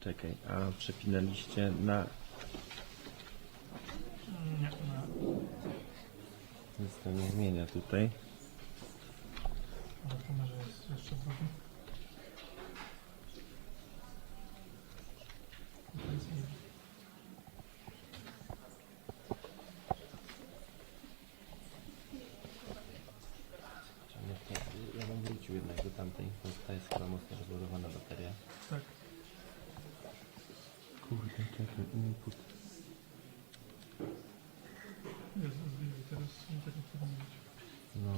Czekaj, a przepinaliście na... Nie, Nic to nie zmienia tutaj. ale w kamerze jest jeszcze drugi. Ja bym wrócił jednak do tamtej, bo ta jest chyba mocno rozładowana bateria. Tak. Kurde, czekaj, input. Jest rozwijaj, teraz nie tak jak powinno być. No.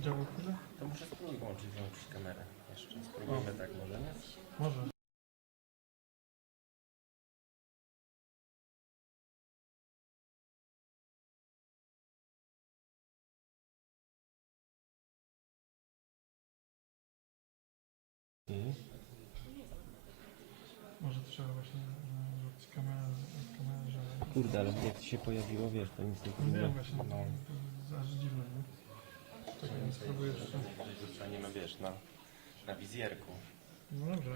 Działa chwilę? To muszę spróbuj włączyć kamerę jeszcze. Spróbujmy tak może, nie? Może. Może trzeba właśnie zrobić kamerę, Kurde, ale jak ci się pojawiło, wiesz, to nic nie no powinno. wiem właśnie, aż dziwne, nie? Tak nie spróbuję jeszcze. Nie ma, wiesz, na wizjerku. No dobrze.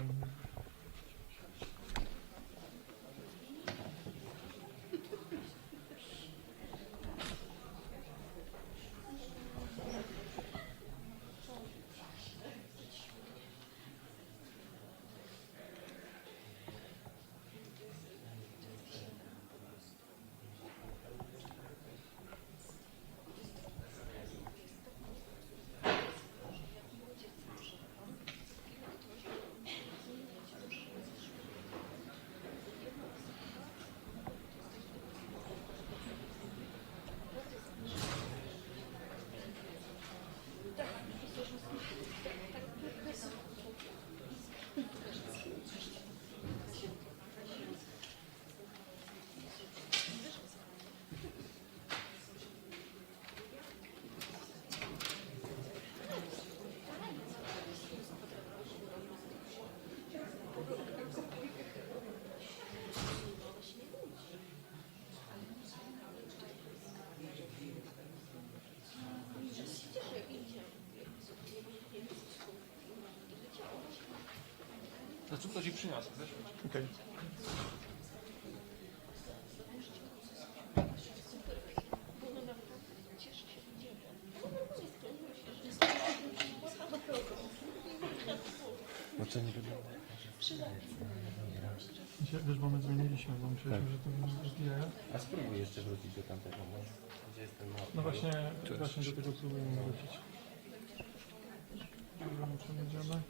Znaczy co ci przyniosę, wiesz? Okej. No to nie wygląda. Wiesz, bo my zmieniliśmy, bo myśleliśmy, że to będzie rozwijane. A spróbuj jeszcze wrócić do tamtego. Gdzie jest ten No właśnie do tego próbujemy wrócić. Dobra, przejedziemy.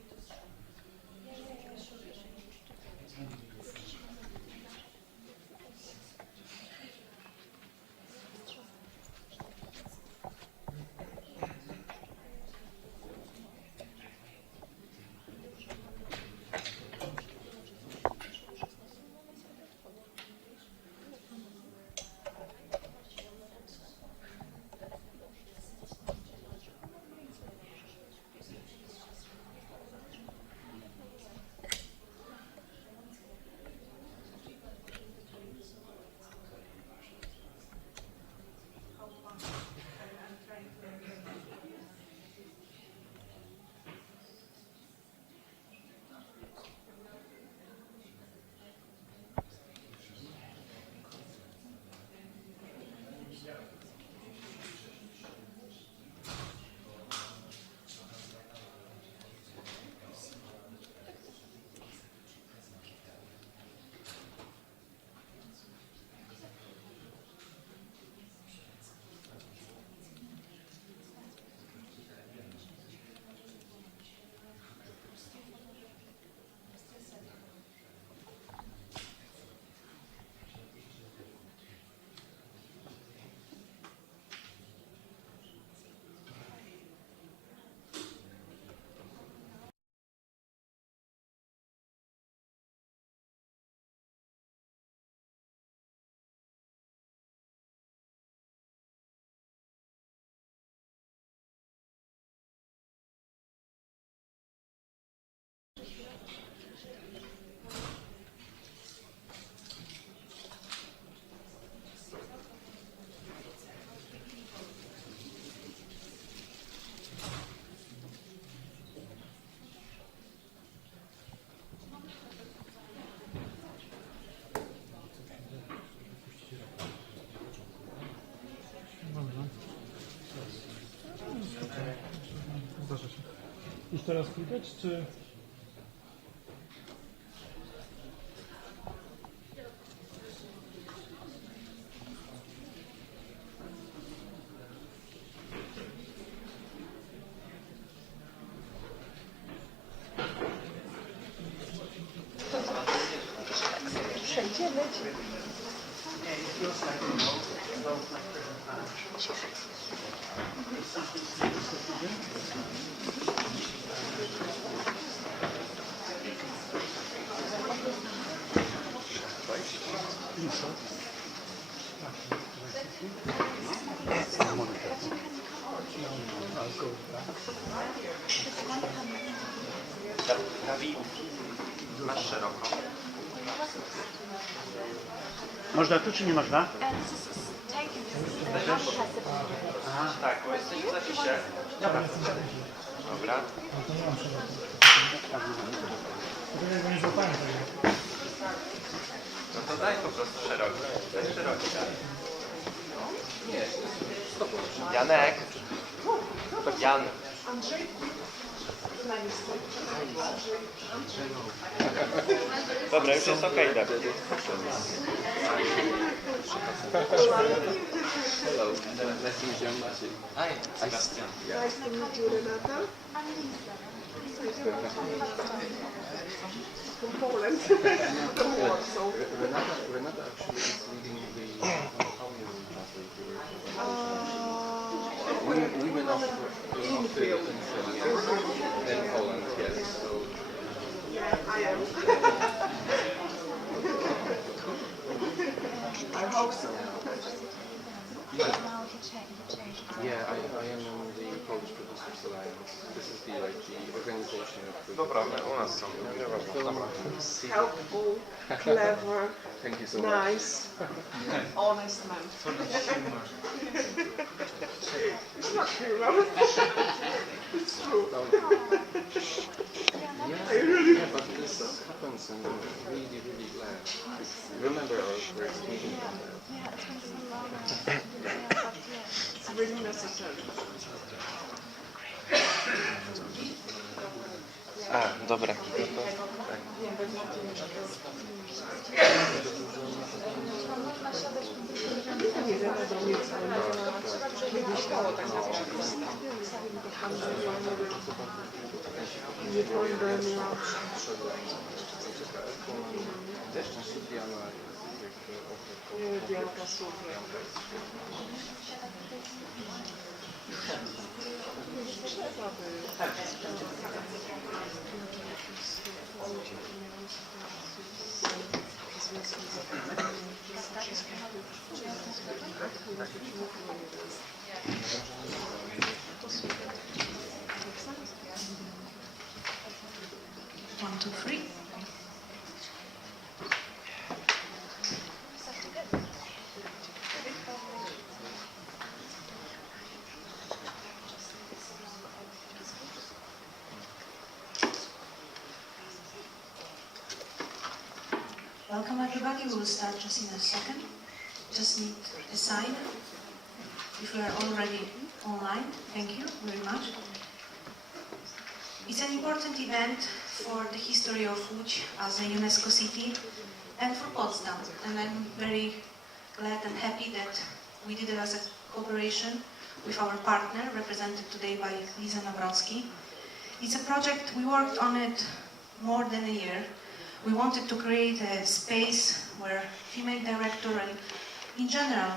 teraz klikać, czy... Przejdziemy. Dawid, masz szeroko. Można tu, czy nie można? Aha, tak, bo jesteśmy w zapisie. Dobra. Dobra. No to nie mam szeroko. To jakby nie złapałem tego. No to daj po prostu szeroki. Daj szeroki, tak. Nie, Janek. Jan. Dobra, już jest okej, Dawid. Hello, nice to meet you, Maciej. Hi, Sebastian. Nice to meet you, Renata. From Poland. From Warsaw. Renata actually is leading the how you women of the in Poland, yes. So I am. I hope so. yeah, I am in the Polish Producers Alliance. This is the organization of the Dobra, u nas są. film. Helpful, clever, Thank you so much. nice, honest man. It's not humor. It's true. Yeah, but this happens and I'm really, really glad. Remember our first meeting? It's really necessary. A, dobra. Nie wiem, do mnie kiedyś to tak naprawdę nie pandemia. Wielka super. Trzeba by One, two, three. Welcome everybody, we will start just in a second. Just need a sign if you are already online. Thank you very much. It's an important event for the history of Łódź as a UNESCO city and for Potsdam. And I'm very glad and happy that we did it as a cooperation with our partner, represented today by Lisa Nawrocki. It's a project, we worked on it more than a year. We wanted to create a space where female director and in general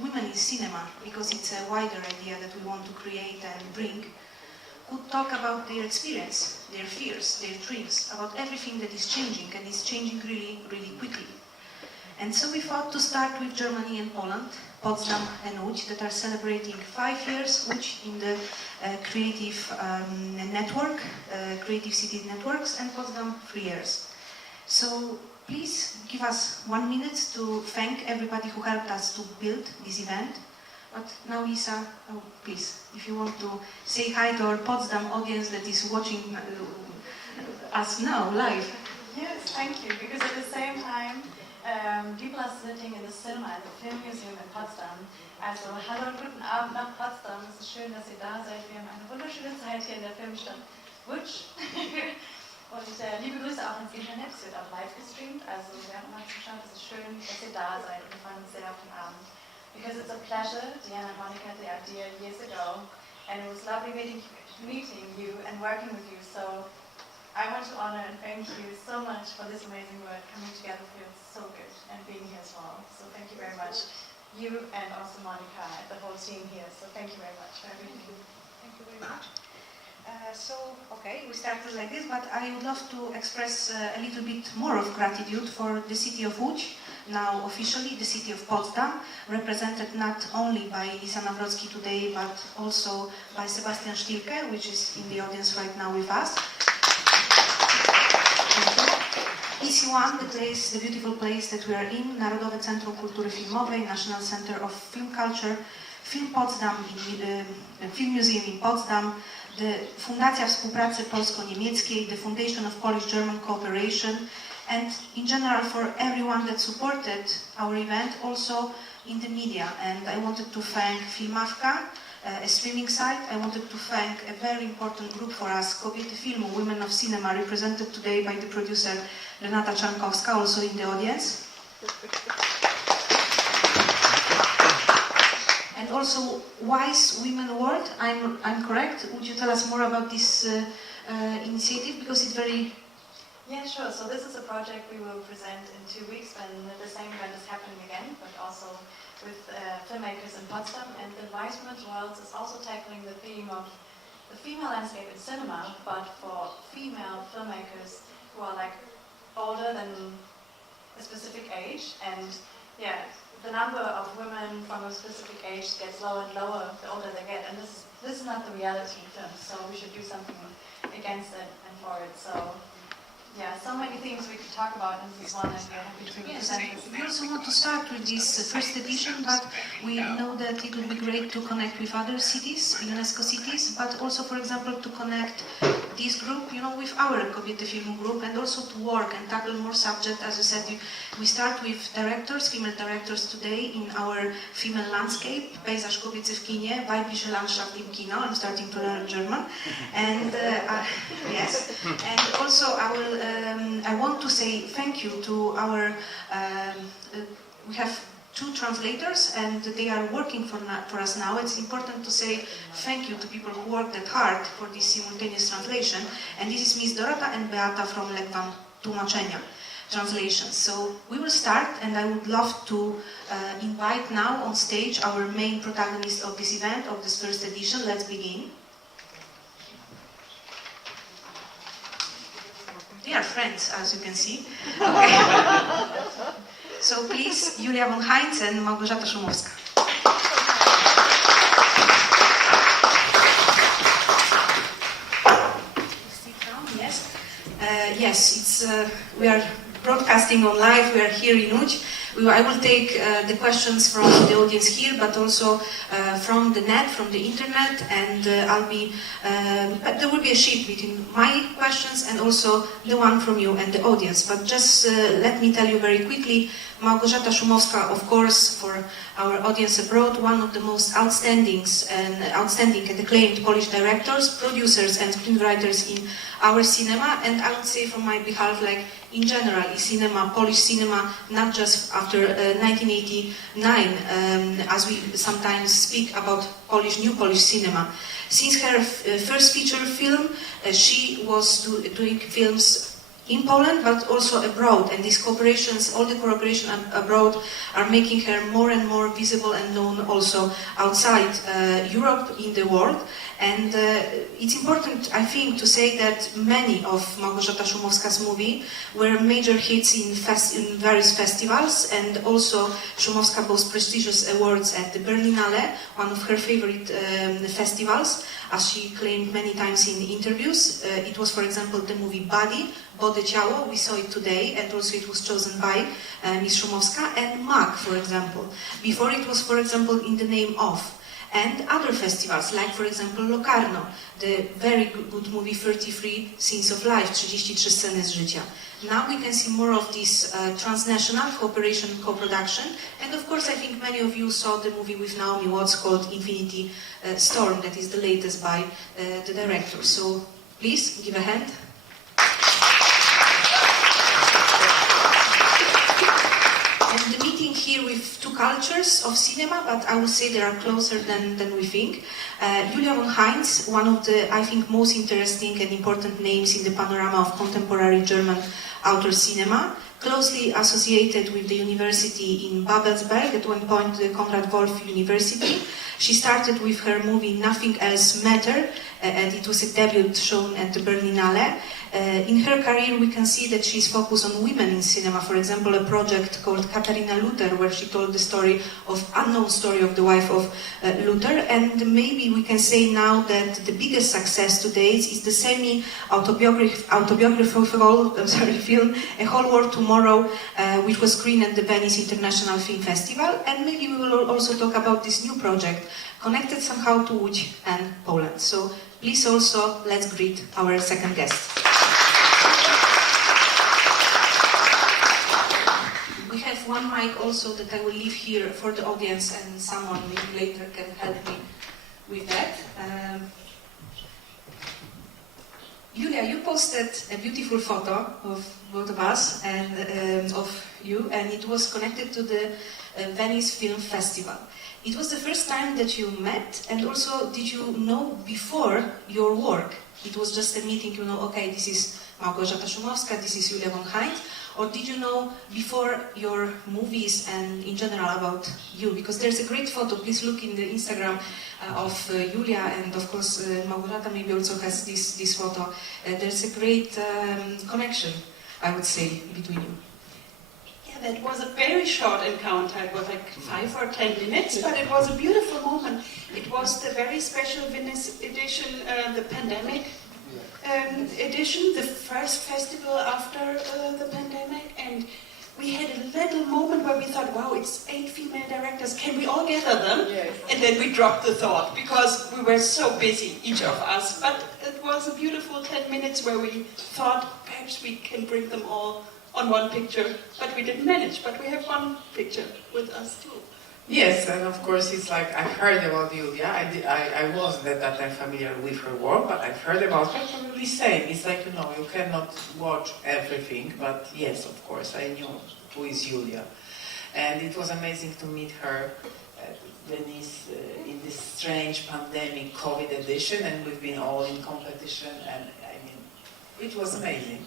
women in cinema, because it's a wider idea that we want to create and bring, could talk about their experience, their fears, their dreams, about everything that is changing, and is changing really, really quickly. And so we thought to start with Germany and Poland, Potsdam and Łódź, that are celebrating 5 years, Łódź in the creative network, creative city networks, and Potsdam 3 years. So please give us 1 minute to thank everybody who helped us to build this event. But now, Lisa, oh, please, if you want to say hi to our Potsdam audience that is watching us now live. Yes, thank you. Because at the same time, People are sitting in the cinema at the Film Museum in Potsdam. Also, hallo und guten Abend nach Potsdam. Es ist schön, dass ihr da seid. Wir haben eine wunderschöne Zeit hier in der Filmstadt Łódź. Und liebe Grüße auch ins Internet. Es wird auch live gestreamt. Also, wer auch immer zuschaut, es ist schön, dass ihr da seid. Und wir freuen uns sehr auf den Abend. Because it's a pleasure. Diana and Monica had the idea years ago. And it was lovely meeting you and working with you. So, I want to honor and thank you so much for this amazing work. Coming together feels so good, and being here as well. So thank you very much, you and also Monica and the whole team here. So thank you very much for everything. Thank you very much. We started like this, but I would love to express a little bit more of gratitude for the city of Łódź, now officially the city of Potsdam, represented not only by Lisa Nawrocki today, but also by Sebastian Stilke, which is in the audience right now with us. EC1, the beautiful place that we are in, Narodowe Centrum Kultury Filmowej, National Center of Film Culture, Film Potsdam, Film Museum in Potsdam, the Fundacja Współpracy Polsko-Niemieckiej, the Foundation of Polish-German Cooperation, and in general for everyone that supported our event, also in the media. And I wanted to thank Filmawka, a streaming site. I wanted to thank a very important group for us, Kobiety Filmu, Women of Cinema, represented today by the producer Renata Czarnkowska, also in the audience. And also Wise Women Award, I'm correct? Would you tell us more about this initiative? Because it's very... Yeah, sure. So this is a project we will present in 2 weeks when the same event is happening again, but also with filmmakers in Potsdam. And the Wise Women's Worlds is also tackling the theme of the female landscape in cinema, but for female filmmakers who are like older than a specific age. And yeah, the number of women from a specific age gets lower and lower the older they get. And this is not the reality in film, so we should do something against it and for it. So yeah, so many things we could talk about, and this is one I'm very happy to present. We also want to start with this first edition, but we know that it would be great to connect with other cities, UNESCO cities, but also, for example, to connect this group, with our Kobiety Filmu group, and also to work and tackle more subjects. As you said, we start with directors, female directors today in our female landscape, Pejzaż, kobiecy w kinie, Weibliche Landschaft in Kino. I'm starting to learn German, and yes, and also I want to say thank you to our. We have 2 translators, and they are working for us now. It's important to say thank you to people who worked that hard for this simultaneous translation. And this is Miss Dorota and Beata from Lekwan Tłumaczenia Translations. So we will start, and I would love to invite now on stage our main protagonist of this event, of this first edition. Let's begin. They are friends, as you can see. Okay. So please, Julia von Heinz and Małgorzata Szumowska. Yes, yes. We are broadcasting on live. We are here in Łódź. I will take the questions from the audience here, but also from the net, from the internet, and there will be a sheet between my questions and also the one from you and the audience. But just let me tell you very quickly, Małgorzata Szumowska, of course, for our audience abroad, one of the most outstanding and acclaimed Polish directors, producers and screenwriters in our cinema, and I would say from my behalf, like in general, cinema, Polish cinema, not just after 1989, as we sometimes speak about new Polish cinema. Since her first feature film, she was doing films in Poland, but also abroad, and these cooperations, all the cooperation abroad, are making her more and more visible and known also outside Europe, in the world. And it's important, I think, to say that many of Małgorzata Szumowska's movies were major hits in various festivals, and also Szumowska boasts prestigious awards at the Berlinale, one of her favorite festivals, as she claimed many times in interviews. It was, for example, the movie Body Ciało, we saw it today, and also it was chosen by Miss Szumowska, and Mag, for example. Before it was, for example, In the Name of. and other festivals, like for example Locarno, the very good movie 33 Scenes of Life, 33 sceny z życia. Now we can see more of this transnational cooperation, co-production, and of course I think many of you saw the movie with Naomi Watts called Infinity Storm, that is the latest by the director. So please give a hand. And the meeting here with two cultures of cinema, but I would say they are closer than we think. Julia von Heinz, one of the, I think, most interesting and important names in the panorama of contemporary German outer cinema, closely associated with the university in Babelsberg, at one point the Konrad Wolf University. She started with her movie Nothing Else Matter, and it was a debut shown at the Berlinale. In her career we can see that she's focused on women in cinema, for example a project called Katharina Luther, where she told the story of unknown story of the wife of Luther, and maybe we can say now that the biggest success to date is the semi-autobiographical film A Whole World Tomorrow, which was screened at the Venice International Film Festival, and maybe we will also talk about this new project connected somehow to Łódź and Poland. So please also let's greet our second guest. We have one mic also that I will leave here for the audience, and someone maybe later can help me with that. Julia, you posted a beautiful photo of both of us and of you, and it was connected to the Venice Film Festival. It was the first time that you met, and also did you know before your work? It was just a meeting, you know, okay, this is Małgorzata Szumowska, this is Julia von Heinz, or did you know before your movies and in general about you? Because there's a great photo, please look in the Instagram of Julia, and of course Małgorzata maybe also has this photo. There's a great connection, I would say, between you. That was a very short encounter. It was like 5 or 10 minutes, but it was a beautiful moment. It was the very special Venice edition, the pandemic edition, the first festival after the pandemic, and we had a little moment where we thought, wow, it's 8 female directors, can we all gather them? Yes. And then we dropped the thought, because we were so busy, each of us. But it was a beautiful 10 minutes where we thought, perhaps we can bring them all on one picture, but we didn't manage, but we have one picture with us too. Yes, and of course it's like I've heard about Julia. I wasn't at that time familiar with her work, but I've heard about her. Probably same. It's like, you know, you cannot watch everything, but yes, of course, I knew who is Julia. And it was amazing to meet her at Venice in this strange pandemic COVID edition, and we've been all in competition, and I mean, it was amazing.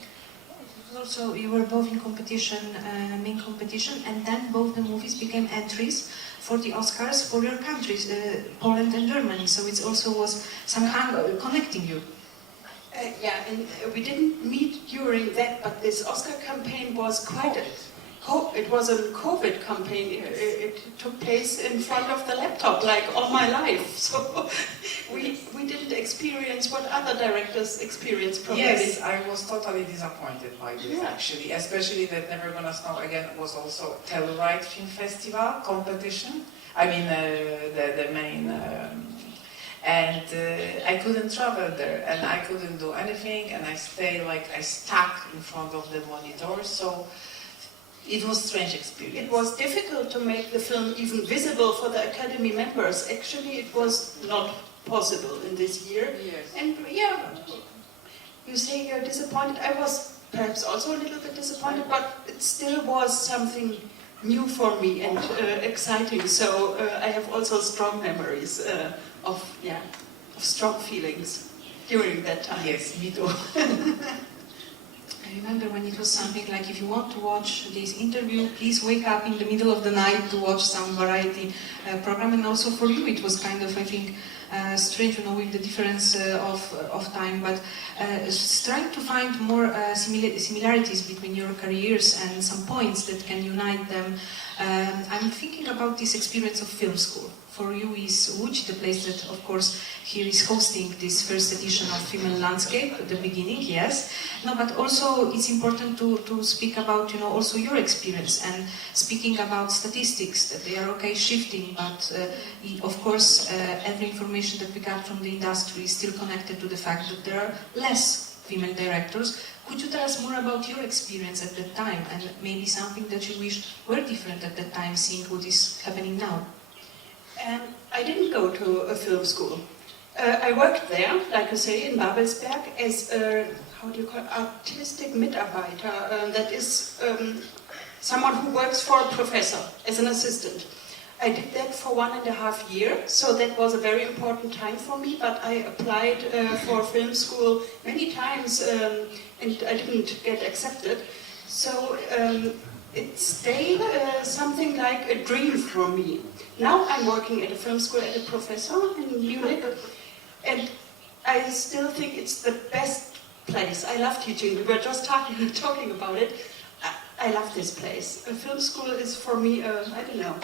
Also, you were both in competition, main competition, and then both the movies became entries for the Oscars for your countries, Poland and Germany. So it also was somehow connecting you. Yeah, and we didn't meet during that, but this Oscar campaign was quite it was a COVID campaign. It took place in front of the laptop, like all my life. So we didn't experience what other directors experienced probably. Yes, I was totally disappointed by this, actually, especially that Never Gonna Snow Again was also Telluride Film Festival competition. I mean, the main... and I couldn't travel there, and I couldn't do anything, and I stayed like I stuck in front of the monitor, so it was a strange experience. It was difficult to make the film even visible for the Academy members. Actually, it was not possible in this year. Yes. And yeah, you say you're disappointed. I was perhaps also a little bit disappointed, but it still was something new for me and exciting. So I have also strong memories of strong feelings during that time. Yes, me too. I remember when it was something like, if you want to watch this interview, please wake up in the middle of the night to watch some variety program. And also for you it was kind of, I think, strange, you know, with the difference of time, but trying to find more similarities between your careers and some points that can unite them. I'm thinking about this experience of film school. For you is Łódź, the place that, of course, here is hosting this first edition of Female Landscape at the beginning, yes. No, but also also it's important to speak about, also your experience and speaking about statistics, that they are okay shifting, but of course every information that we got from the industry is still connected to the fact that there are less female directors. Could you tell us more about your experience at that time and maybe something that you wish were different at that time, seeing what is happening now? I didn't go to a film school. I worked there, like you say, in Babelsberg as a, how do you call it, artistic Mitarbeiter. That is someone who works for a professor as an assistant. I did that for 1.5 years, so that was a very important time for me, but I applied for film school many times and I didn't get accepted. So it stayed something like a dream for me. Now I'm working at a film school as a professor in Munich, and I still think it's the best place. I love teaching. We were just talking about it. I love this place. A film school is for me, I don't know,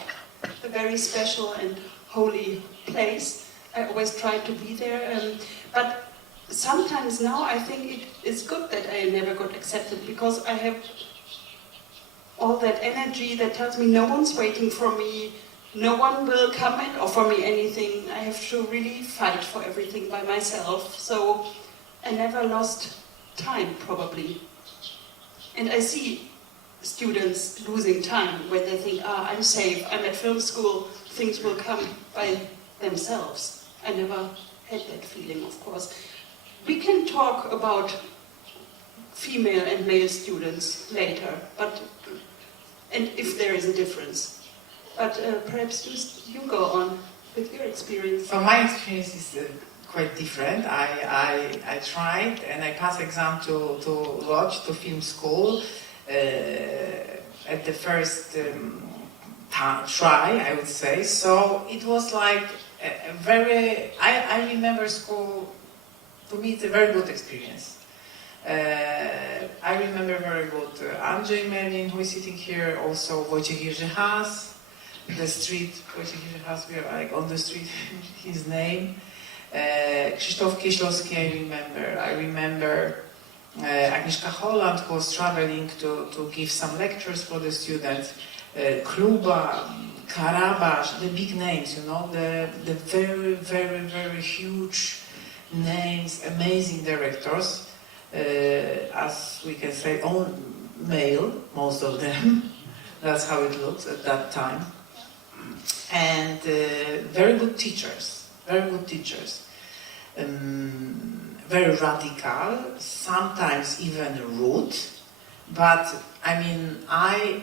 a very special and holy place. I always try to be there. But sometimes now I think it is good that I never got accepted, because I have all that energy that tells me no one's waiting for me, no one will come and offer me anything. I have to really fight for everything by myself. So I never lost time, probably. And I see students losing time when they think, I'm safe, I'm at film school, things will come by themselves. I never had that feeling, of course. We can talk about female and male students later, and if there is a difference. But perhaps you go on with your experience. So my experience is quite different. I tried and I passed exam to film school at the first try, I would say. So it was like a very, I remember school, to me it's a very good experience. I remember very good Andrzej Melin, who is sitting here, also Wojciech Has, the street, Wojciech Has, we are like on the street, his name. Krzysztof Kieślowski, I remember Agnieszka Holland, who was traveling to give some lectures for the students. Kluba, Karabasz, the big names, the very, very, very huge names, amazing directors. As we can say, all male, most of them. That's how it looks at that time. And very good teachers, very radical, sometimes even rude, but I mean, I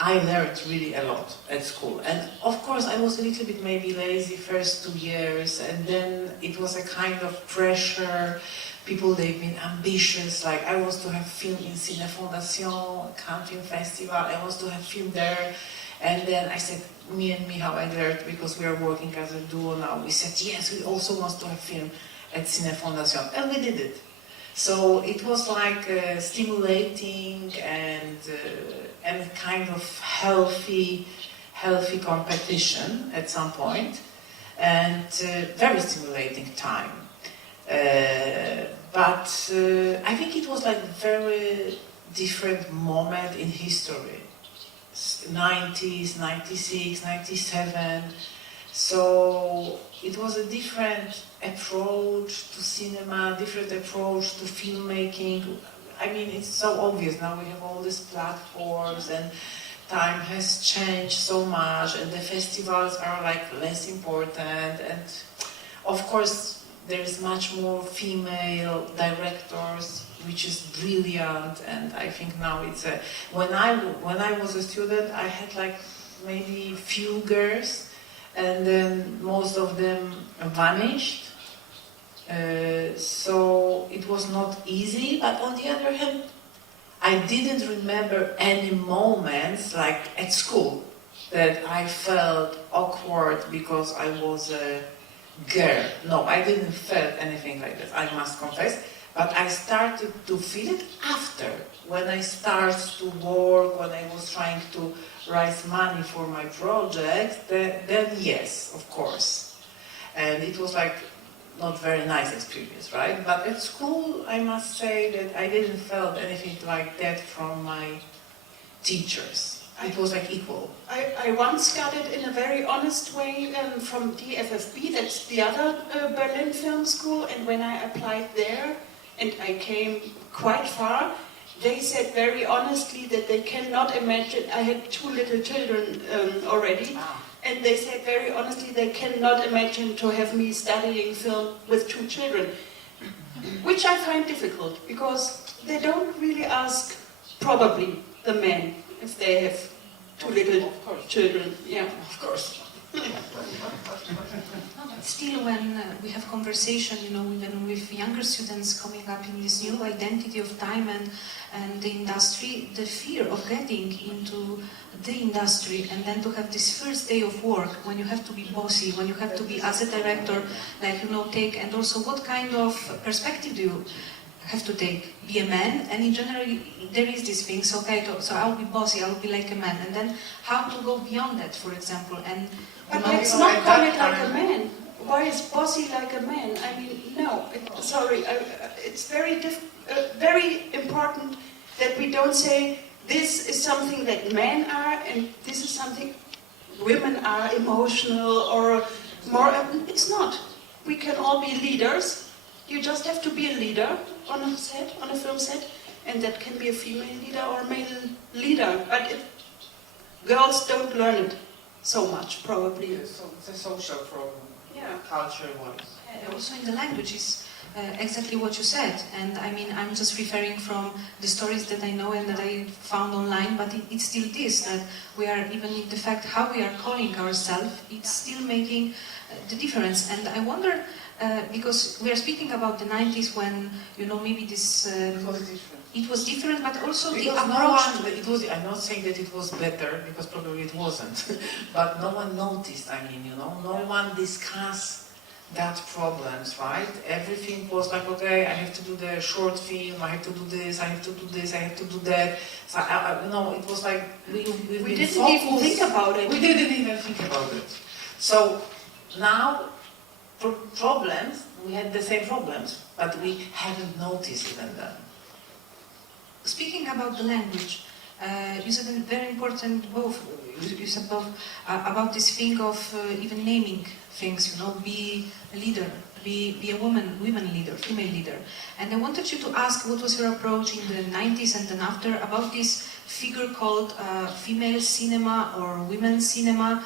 learned really a lot at school. And of course I was a little bit maybe lazy first 2 years, and then it was a kind of pressure. People, they've been ambitious, like I was to have film in Cine Fondation, Cannes Film Festival, I was to have film there. And then I said, me and Michał, I learned, because we are working as a duo now, we said, yes, we also want to have film at Cine Fondation, and we did it. So it was like stimulating and kind of healthy competition at some point, and very stimulating time. But I think it was like a very different moment in history. 90s, 96, 97. So it was a different approach to cinema, different approach to filmmaking. I mean, it's so obvious now. We have all these platforms, and time has changed so much, and the festivals are like less important. And of course, there is much more female directors, which is brilliant. And I think now it's a. When I was a student, I had like maybe few girls, and then most of them vanished. So it was not easy, but on the other hand, I didn't remember any moments like at school that I felt awkward because I was a girl. No, I didn't feel anything like that, I must confess. But I started to feel it after, when I started to work, when I was trying to raise money for my project, then yes, of course. And it was like not very nice experience, right? But at school, I must say that I didn't felt anything like that from my teachers. It was like equal. I once got it in a very honest way from DFFB, that's the other Berlin film school, and when I applied there, and I came quite far, they said very honestly that they cannot imagine, I had 2 little children already, and they said very honestly they cannot imagine to have me studying film with 2 children, which I find difficult, because they don't really ask, probably, the men, if they have 2 little children. Yeah, of course. No, but still, when we have conversation, even with younger students coming up in this new identity of time and the industry, the fear of getting into the industry and then to have this first day of work when you have to be bossy, when you have to be as a director, take, and also what kind of perspective do you have to take, be a man, and in general there is this thing, so I'll be bossy, I'll be like a man, and then how to go beyond that, for example, and but let's not call it like a man. Why is bossy like a man? I mean, no, it's very important that we don't say this is something that men are and this is something women are, emotional or more. It's not. We can all be leaders. You just have to be a leader on a set, on a film set, and that can be a female leader or a male leader. But girls don't learn it so much, probably. So it's a social problem. Yeah. Culture-wise. Also in the language is exactly what you said, and I mean I'm just referring from the stories that I know and that I found online, but it's still this, that we are, even in the fact how we are calling ourselves, it's still making the difference. And I wonder, because we are speaking about the 90s when, maybe this... it was different, but also because the approach... I'm not saying that it was better, because probably it wasn't, but no one noticed, no one discussed that problems, right? Everything was like, okay, I have to do the short film, I have to do this, I have to do this, I have to do that. So, it was like, we didn't even think about it. We didn't even think about it. So, now, problems, we had the same problems, but we haven't noticed even then. Speaking about the language, you said a very important, you said both about this thing of even naming things, be a leader, be a woman leader, female leader. And I wanted you to ask what was your approach in the 90s and then after about this figure called female cinema or women's cinema,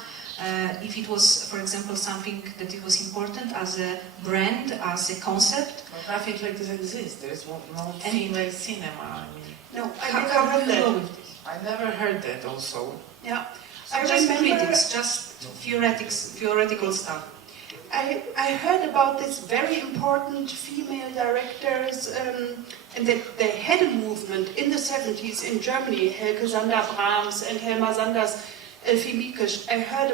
if it was, for example, something that it was important as a brand, as a concept. But nothing like this exists. There is no female cinema. No, I never heard that. I never heard that also. Yeah. So just critics, just theoretical stuff. I heard about this very important female directors, and that they had a movement in the 70s in Germany, Helke Sander-Brahms and Helma Sanders, Elfie Mikisch. I heard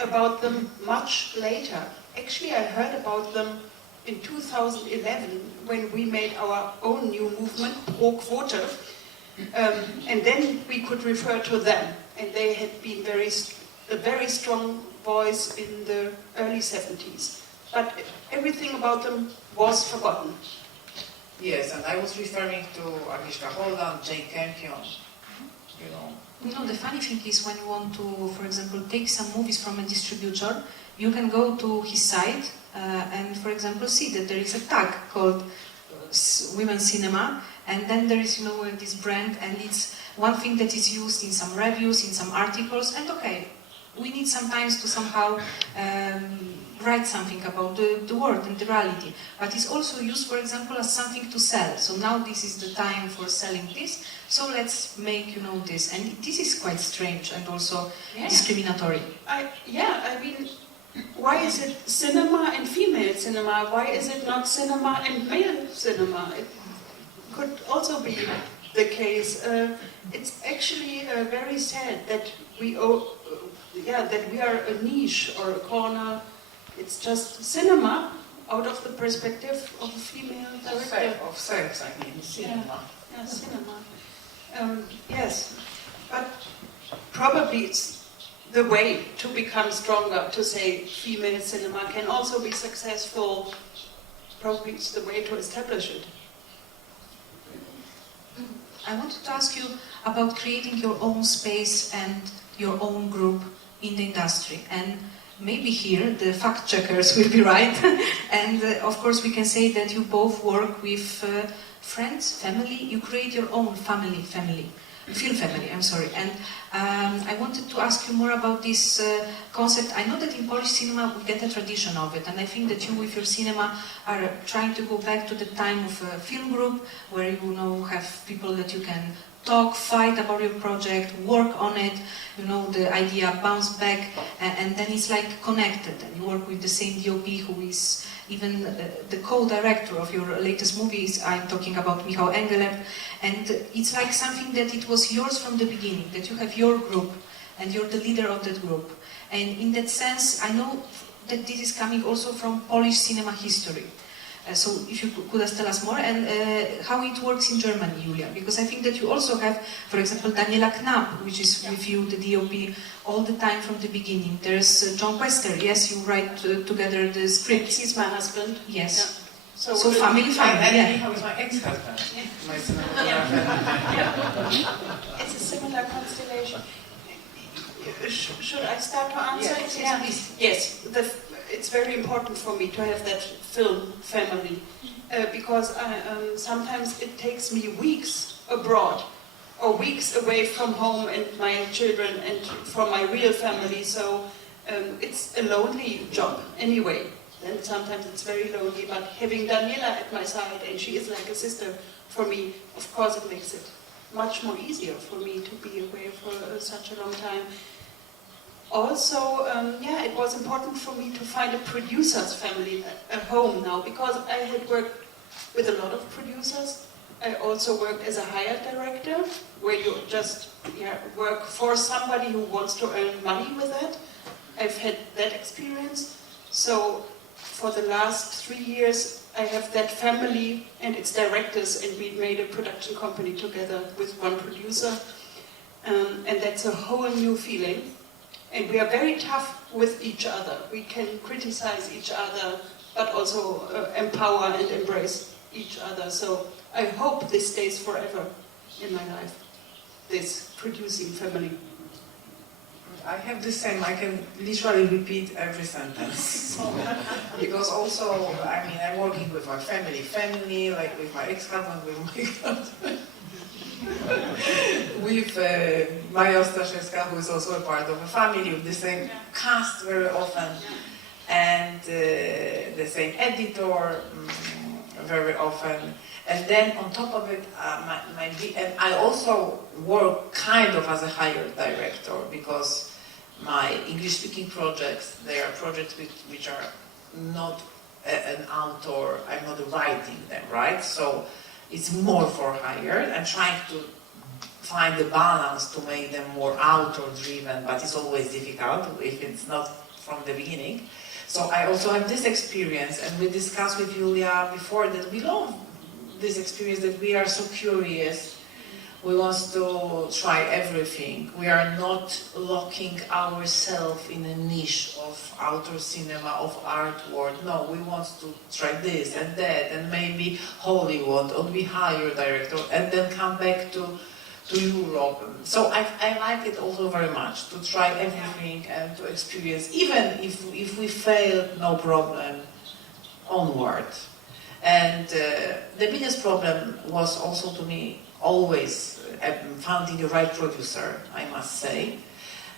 about them much later. Actually, I heard about them in 2011 when we made our own new movement, Pro Quote, and then we could refer to them. And they had been a very strong voice in the early 70s. But everything about them was forgotten. Yes, and I was referring to Agnieszka Holland, Jane Campion, The funny thing is when you want to, for example, take some movies from a distributor, you can go to his site and, for example, see that there is a tag called Women's Cinema, and then there is, this brand, and it's one thing that is used in some reviews, in some articles, and okay, we need sometimes to somehow write something about the world and the reality. But it's also used, for example, as something to sell. So now this is the time for selling this, so let's make, this. And this is quite strange and also discriminatory. I mean, why is it cinema and female cinema? Why is it not cinema and male cinema? It could also be the case. It's actually very sad that we are a niche or a corner. It's just cinema out of the perspective of a female director. Of sex, I mean, cinema. Yeah, cinema. Yes, but probably it's the way to become stronger, to say female cinema can also be successful. Probably it's the way to establish it. I wanted to ask you about creating your own space and your own group in the industry. And maybe here the fact checkers will be right. And of course we can say that you both work with friends, family. You create your own film family, I'm sorry. And I wanted to ask you more about this concept. I know that in Polish cinema we get a tradition of it, and I think that you with your cinema are trying to go back to the time of a film group, where you have people that you can talk, fight about your project, work on it, the idea bounce back, and then it's like connected, and you work with the same DOP who is even the co-director of your latest movies. I'm talking about Michał Engelert, and it's like something that it was yours from the beginning, that you have your group, and you're the leader of that group. And in that sense, I know that this is coming also from Polish cinema history. So if you could tell us more, and how it works in Germany, Julia, because I think that you also have, for example, Daniela Knapp, which is with you, the DOP, all the time from the beginning. There's John Wester, yes, you write together the script. He's my husband. Yes. Yeah. So family, And yeah. he was my ex-husband, my It's a similar constellation. Should I start to answer it? Yeah, please. Yes, it's very important for me to have that film family, because sometimes it takes me weeks abroad, or weeks away from home and my children and from my real family, so it's a lonely job anyway. And sometimes it's very lonely, but having Daniela at my side, and she is like a sister for me, of course it makes it much more easier for me to be away for such a long time. Also, it was important for me to find a producer's family at home now, because I had worked with a lot of producers. I also worked as a hired director, where you just work for somebody who wants to earn money with that. I've had that experience. So for the last 3 years, I have that family and its directors, and we made a production company together with one producer. And that's a whole new feeling. And we are very tough with each other. We can criticize each other, but also empower and embrace each other. So I hope this stays forever in my life, this producing family. I have the same. I can literally repeat every sentence. Because also, I'm working with my family, like with my ex-husband, with my husband. With Maja Ostaszewska, who is also a part of a family, with the same cast very often, and the same editor very often. And then on top of it, and I also work kind of as a hired director, because my English-speaking projects, they are projects which are not an author, I'm not writing them, right? So it's more for hire. I'm trying to find the balance to make them more author-driven, but it's always difficult if it's not from the beginning. So I also have this experience, and we discussed with Julia before that we love this experience, that we are so curious. We want to try everything. We are not locking ourselves in a niche of outer cinema, of art world. No, we want to try this and that, and maybe Hollywood, or we hire director, and then come back to Europe. So I like it also very much, to try everything and to experience, even if we fail, no problem, onward. And the biggest problem was also to me always finding the right producer, I must say.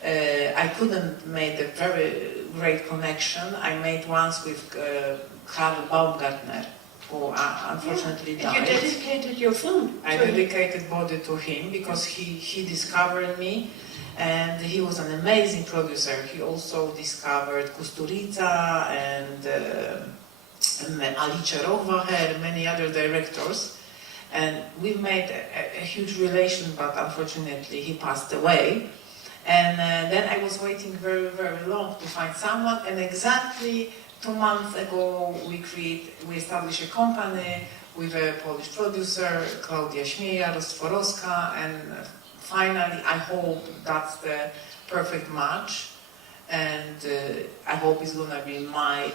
I couldn't make a very great connection. I made once with Karl Baumgartner, who unfortunately died. And you dedicated your film. I dedicated Body to him, because he discovered me, and he was an amazing producer. He also discovered Kusturica and Alice Rohwacher, many other directors. And we made a huge relation, but unfortunately he passed away. And then I was waiting very, very long to find someone, and exactly 2 months ago we established a company with a Polish producer, Klaudia Śmieja-Rostworowska, and finally I hope that's the perfect match. and I hope it's gonna be my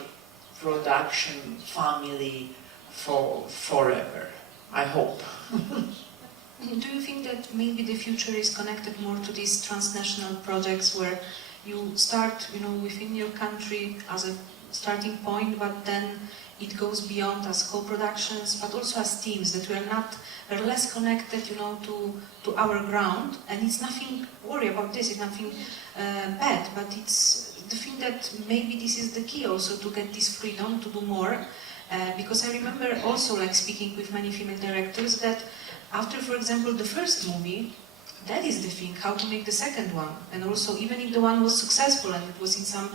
production family for forever. I hope. Do you think that maybe the future is connected more to these transnational projects where you start, within your country as a starting point, but then it goes beyond as co-productions, but also as teams, that we're less connected, to our ground, and it's nothing worry about this, it's nothing bad, but it's the thing that maybe this is the key also to get this freedom to do more, because I remember also speaking with many female directors that after, for example, the first movie, that is the thing, how to make the second one. And also, even if the one was successful and it was in some,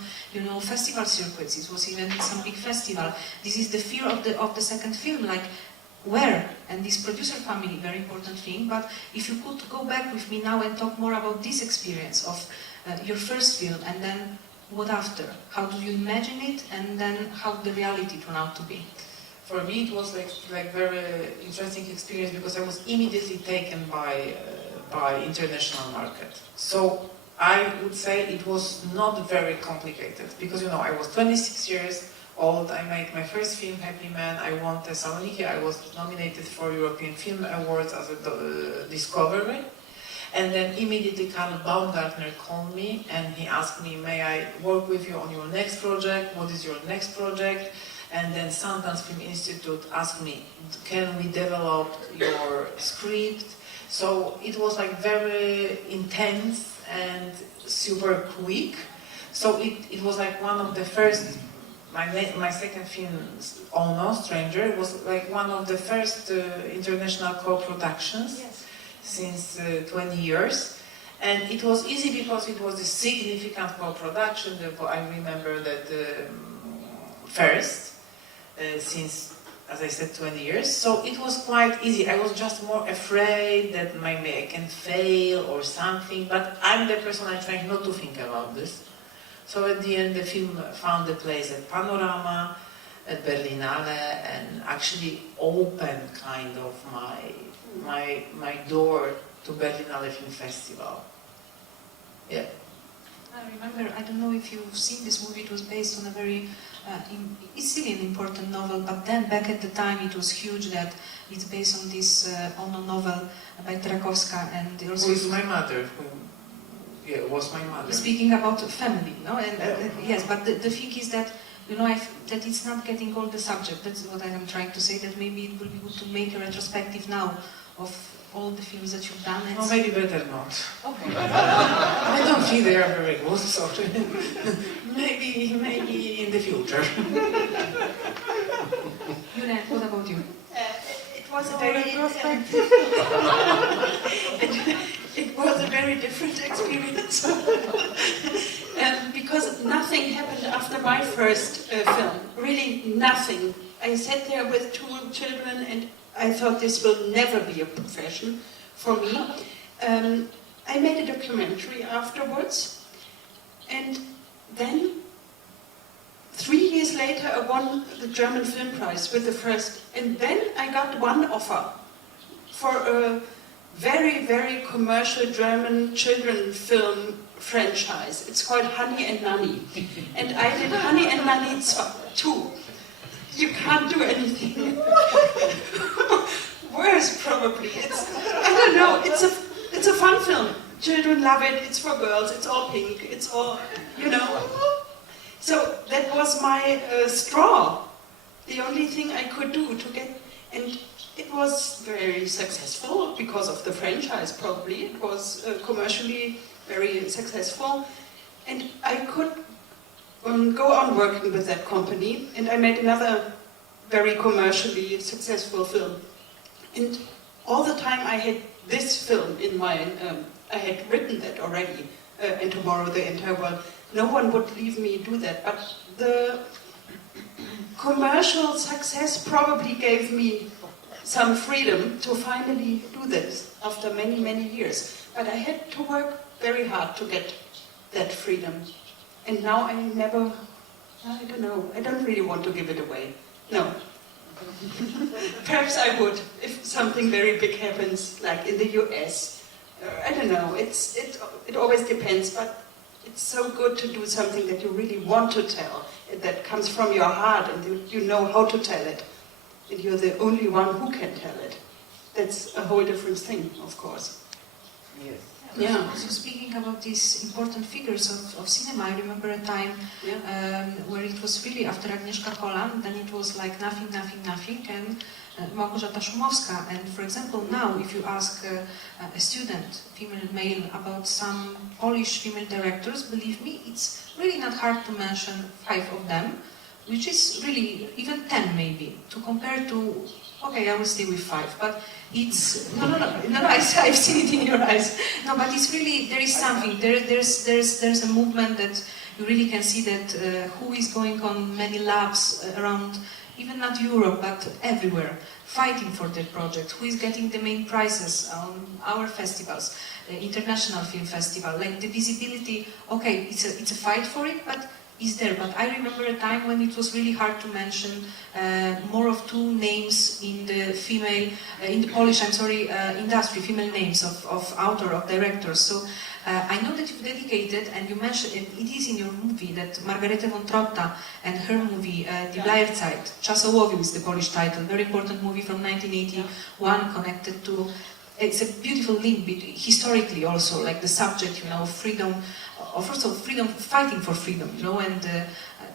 festival circuits, it was even in some big festival, this is the fear of the second film, where? And this producer family, very important thing, but if you could go back with me now and talk more about this experience of your first film, and then what after? How do you imagine it, and then how the reality turned out to be? For me, it was like very interesting experience because I was immediately taken by international market. So I would say it was not very complicated because I was 26 years old. I made my first film, Happy Man. I won Thessaloniki. I was nominated for European Film Awards as a discovery. And then immediately Karl Baumgartner called me and he asked me, may I work with you on your next project? What is your next project? And then Sundance Film Institute asked me, can we develop your script? So it was very intense and super quick. So it was one of the first, my second film, Oh No, Stranger, was one of the first international co-productions since 20 years. And it was easy because it was a significant co-production. I remember that first, since, as I said, 20 years. So it was quite easy. I was just more afraid that maybe I can fail or something, but I'm the person I'm trying not to think about this. So at the end, the film found a place at Panorama, at Berlinale, and actually opened kind of my door to Berlinale Film Festival. Yeah. I remember, I don't know if you've seen this movie, it was based on a very, it's still an important novel, but then back at the time it was huge that it's based on this novel by Trakowska, and also... Who is my mother? Was my mother. Speaking about family, no? And yes, but the thing is that, that it's not getting all the subject, that's what I am trying to say, that maybe it will be good to make a retrospective now of all the films that you've done. No, maybe better not. Okay. I don't think they are very good, so maybe in the future. Yuna, what about you? It was a very it was a very different experience because nothing happened after my first film. Really nothing. I sat there with 2 children and I thought this will never be a profession for me. I made a documentary afterwards, and then 3 years later I won the German Film Prize with the first, and then I got one offer for a very, very commercial German children film franchise. It's called Honey and Nanny, and I did Honey and Nanny 2. You can't do anything worse, probably. I don't know, it's a fun film. Children love it, it's for girls, it's all pink, it's all, So that was my straw. The only thing I could do to get, and it was very successful because of the franchise, probably. It was commercially very successful. And I could go on working with that company, and I made another very commercially successful film. And all the time I had this film in mind, I had written that already, and Tomorrow the Entire World. No one would leave me do that, but the commercial success probably gave me some freedom to finally do this after many, many years. But I had to work very hard to get that freedom. And now I don't know, I don't really want to give it away. No. Perhaps I would, if something very big happens, like in the US. I don't know, it always depends, but it's so good to do something that you really want to tell, that comes from your heart, and you know how to tell it, and you're the only one who can tell it. That's a whole different thing, of course. Yes. Yeah. Also speaking about these important figures of cinema, I remember a time where it was really after Agnieszka Holland, then it was like nothing, and Małgorzata Szumowska. And for example, now if you ask a student, female, male, about some Polish female directors, believe me, it's really not hard to mention 5 of them, which is really, even 10 maybe, to compare to, okay, I will stay with 5, but it's, no, I've seen it in your eyes. No, but it's really, there is something, there's a movement that you really can see that who is going on many labs around, even not Europe, but everywhere, fighting for their project, who is getting the main prizes on our festivals, international film festival, like the visibility, okay, it's a fight for it, but is there. But I remember a time when it was really hard to mention more of 2 names in the female, in the Polish, industry, female names of author, of directors. So I know that you've dedicated, and you mentioned, it is in your movie, that Margaretę von Trotta and her movie, Die Bleirzeit, Czas Ołowiu is the Polish title, very important movie from 1981, connected to, it's a beautiful link, historically also, like the subject, you know, freedom, also freedom, fighting for freedom, you know, and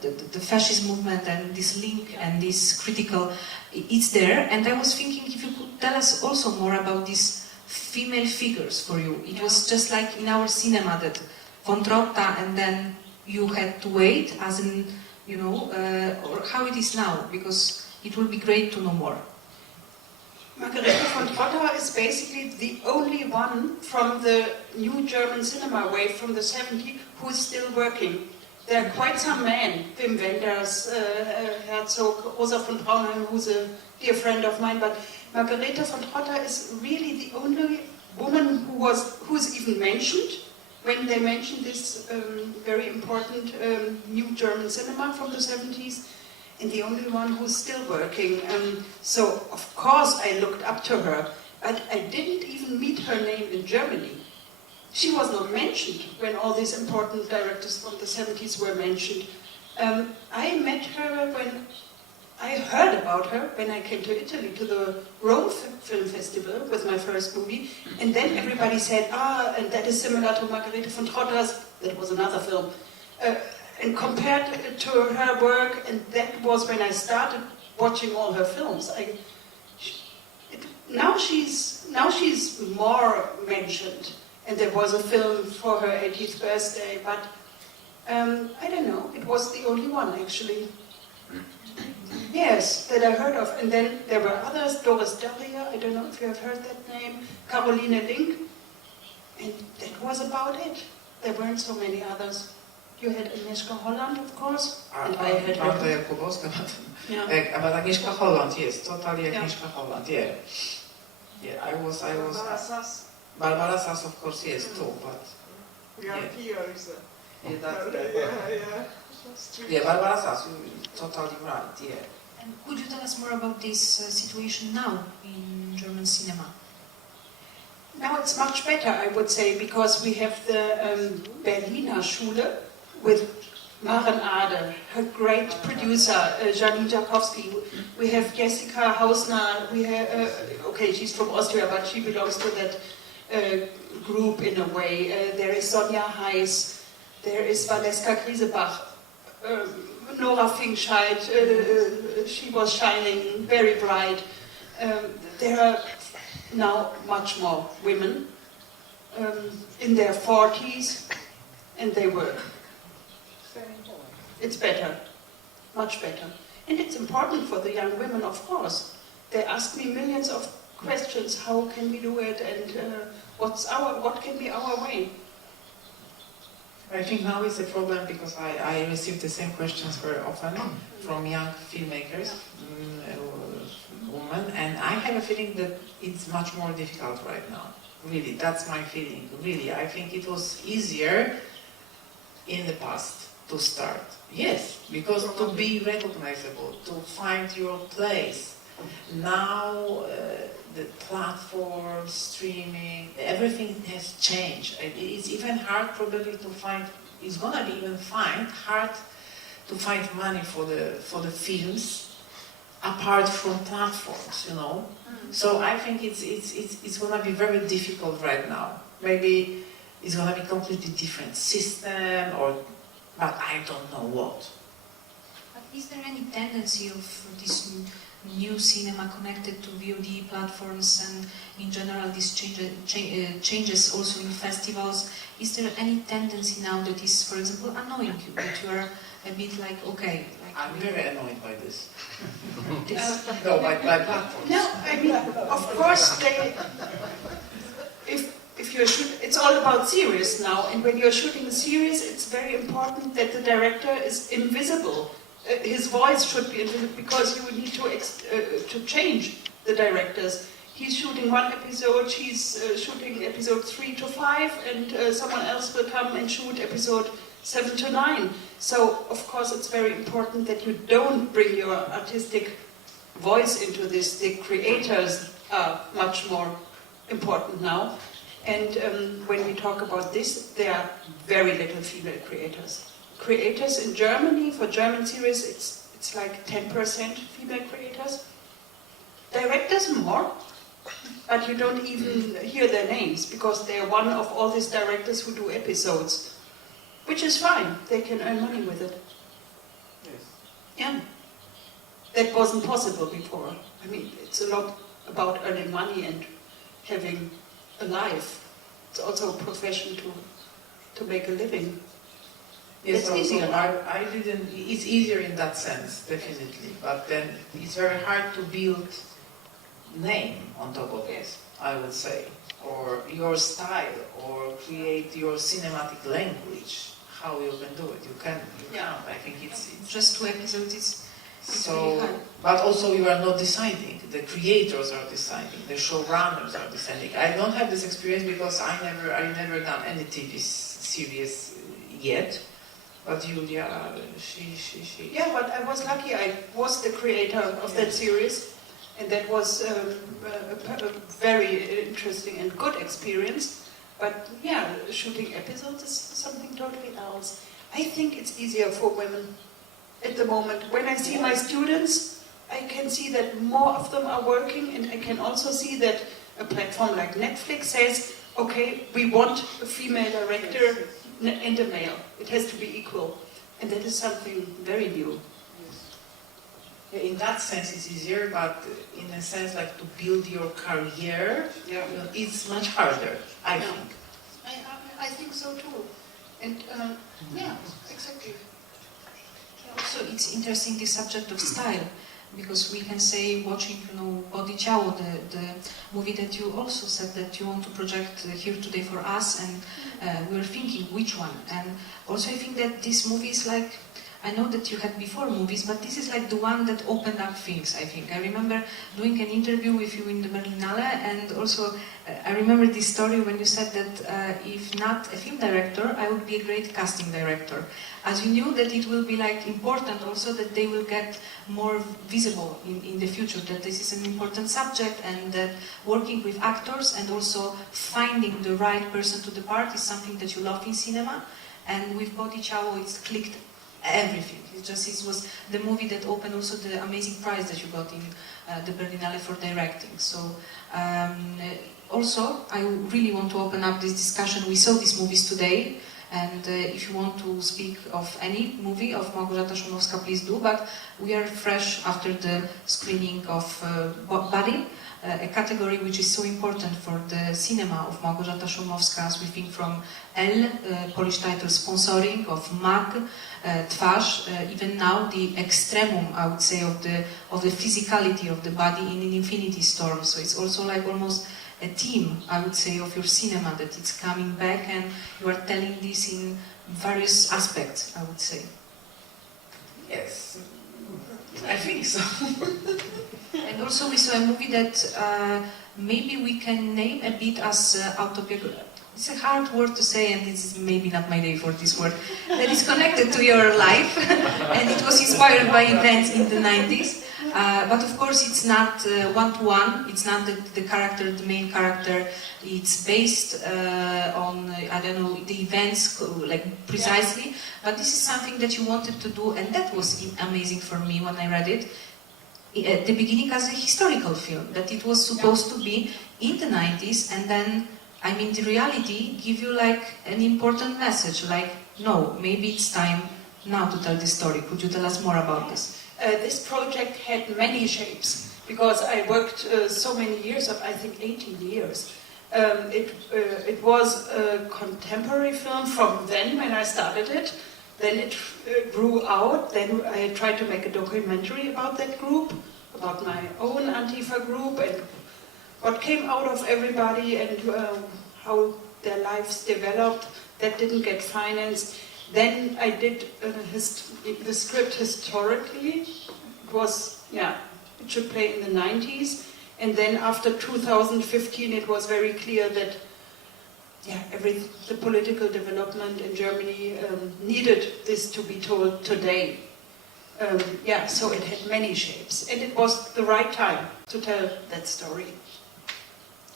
the fascist movement, and this link and this critical, it's there. And I was thinking if you could tell us also more about these female figures for you. It was just like in our cinema that von Trotta, and then you had to wait, as in, you know, or how it is now, because it will be great to know more. Margarethe von Trotta is basically the only one from the new German cinema wave from the 70s who is still working. There are quite some men, Wim Wenders, Herzog, Rosa von Braunheim, who's a dear friend of mine, but Margarethe von Trotta is really the only woman who's even mentioned when they mentioned this very important new German cinema from the 70s. And the only one who's still working. So, of course, I looked up to her, but I didn't even meet her name in Germany. She was not mentioned when all these important directors from the 70s were mentioned. I met her when I heard about her when I came to Italy, to the Rome Film Festival with my first movie, and then everybody said, and that is similar to Margarethe von Trotta's, that was another film. And compared to her work, and that was when I started watching all her films. Now she's more mentioned, and there was a film for her 80th birthday, but I don't know, it was the only one actually. Yes, that I heard of, and then there were others, Doris Daria, I don't know if you have heard that name, Caroline Link, and that was about it. There weren't so many others. You had Agnieszka Holland, of course, and I had Marta Jakubowska, but Agnieszka Holland, yes, totally Agnieszka Holland, yeah. Yeah, I was. Barbara Sass. Barbara Sass, of course, yes, too, but. Pio is yeah, Barbara Sass, totally right, yeah. And could you tell us more about this situation now in German cinema? Now it's much better, I would say, because we have the Berliner Schule with Maren Ade, her great producer, Janine Jakowski. We have Jessica Hausner, we have, okay, she's from Austria, but she belongs to that group in a way. There is Sonja Heiss, there is Valeska Griesebach, Nora Finkscheid, she was shining very bright. There are now much more women in their 40s, and they work. It's better, much better. And it's important for the young women, of course. They ask me millions of questions, how can we do it, and what can be our way? I think now it's a problem because I receive the same questions very often from young filmmakers, women, and I have a feeling that it's much more difficult right now. Really, that's my feeling. Really, I think it was easier in the past to start. Yes, because to be recognizable, to find your place. Now the platforms, streaming, everything has changed. It's even hard probably to find it's gonna be even hard to find money for the films apart from platforms, you know. So I think it's gonna be very difficult right now. Maybe it's gonna be completely different system, but I don't know what. But is there any tendency of this new cinema connected to VOD platforms and in general these changes also in festivals? Is there any tendency now that is, for example, annoying you, that you are a bit like, okay, like I'm very annoyed by this. No, by platforms. No, I mean, of course, if you're shooting, it's all about series now, and when you're shooting a series, it's very important that the director is invisible. His voice should be invisible because you need to change the directors. He's shooting one episode, she's shooting episode 3 to 5, and someone else will come and shoot episode 7 to 9. So, of course, it's very important that you don't bring your artistic voice into this. The creators are much more important now. And when we talk about this, there are very little female creators. Creators in Germany, for German series, it's like 10% female creators. Directors more, but you don't even hear their names because they are one of all these directors who do episodes, which is fine. They can earn money with it. Yes. Yeah. That wasn't possible before. I mean, it's a lot about earning money and having a life. It's also a profession to make a living. Yes, It's easier. I didn't. It's easier in that sense, definitely. But then it's very hard to build name on top of it. I would say, or your style, or create your cinematic language. How you can do it? You can't. I think it's just 2 episodes? It's so. really hard. But also, you are not deciding. The creators are deciding. The showrunners are deciding. I don't have this experience because I never done any TV series yet. But Julia, she. Yeah, but I was lucky. I was the creator of that series, and that was a very interesting and good experience. But yeah, shooting episodes is something totally else. I think it's easier for women at the moment. When I see my students, I can see that more of them are working, and I can also see that a platform like Netflix says, okay, we want a female director and a male. It has to be equal. And that is something very new. In that sense, it's easier, but in a sense, like to build your career, it's much harder, I think. I think so too. And yeah, exactly. Also, it's interesting, the subject of style, because we can say, watching, Body Ciało, the movie that you also said that you want to project here today for us, and we're thinking which one. And also I think that this movie is like, I know that you had before movies, but this is like the one that opened up things, I think. I remember doing an interview with you in the Berlinale, and also I remember this story when you said that if not a film director, I would be a great casting director. As you knew that it will be like important also that they will get more visible in the future, that this is an important subject, and that working with actors and also finding the right person to the part is something that you love in cinema. And with Body Ciało, it's clicked everything. It was the movie that opened also the amazing prize that you got in the Berlinale for directing. So also, I really want to open up this discussion. We saw these movies today, and if you want to speak of any movie of Małgorzata Szumowska, please do, but we are fresh after the screening of Body, a category which is so important for the cinema of Małgorzata Szumowska, as we think from L, Polish title sponsoring, of MAG, Twarz, even now the extremum, I would say, of the physicality of the body in an Infinity Storm. So it's also like almost a theme, I would say, of your cinema, that it's coming back and you are telling this in various aspects, I would say. Yes, I think so. And also we saw a movie that maybe we can name a bit as autobiographical. It's a hard word to say, and this is maybe not my day for this word, that is connected to your life, and it was inspired by events in the 90s. But of course, it's not one-to-one. It's not the character, the main character. It's based on, I don't know, the events like precisely. But this is something that you wanted to do, and that was amazing for me when I read it. At the beginning as a historical film, that it was supposed to be in the 90s, and then, I mean, the reality give you like an important message, like, no, maybe it's time now to tell this story. Could you tell us more about this? This project had many shapes, because I worked so many years, I think 18 years. It was a contemporary film from then, when I started it. Then it grew out. Then I tried to make a documentary about that group, about my own Antifa group, and what came out of everybody, and how their lives developed. That didn't get financed. Then I did the script historically. It was, it should play in the 90s. And then after 2015, it was very clear that the political development in Germany needed this to be told today. So it had many shapes. And it was the right time to tell that story.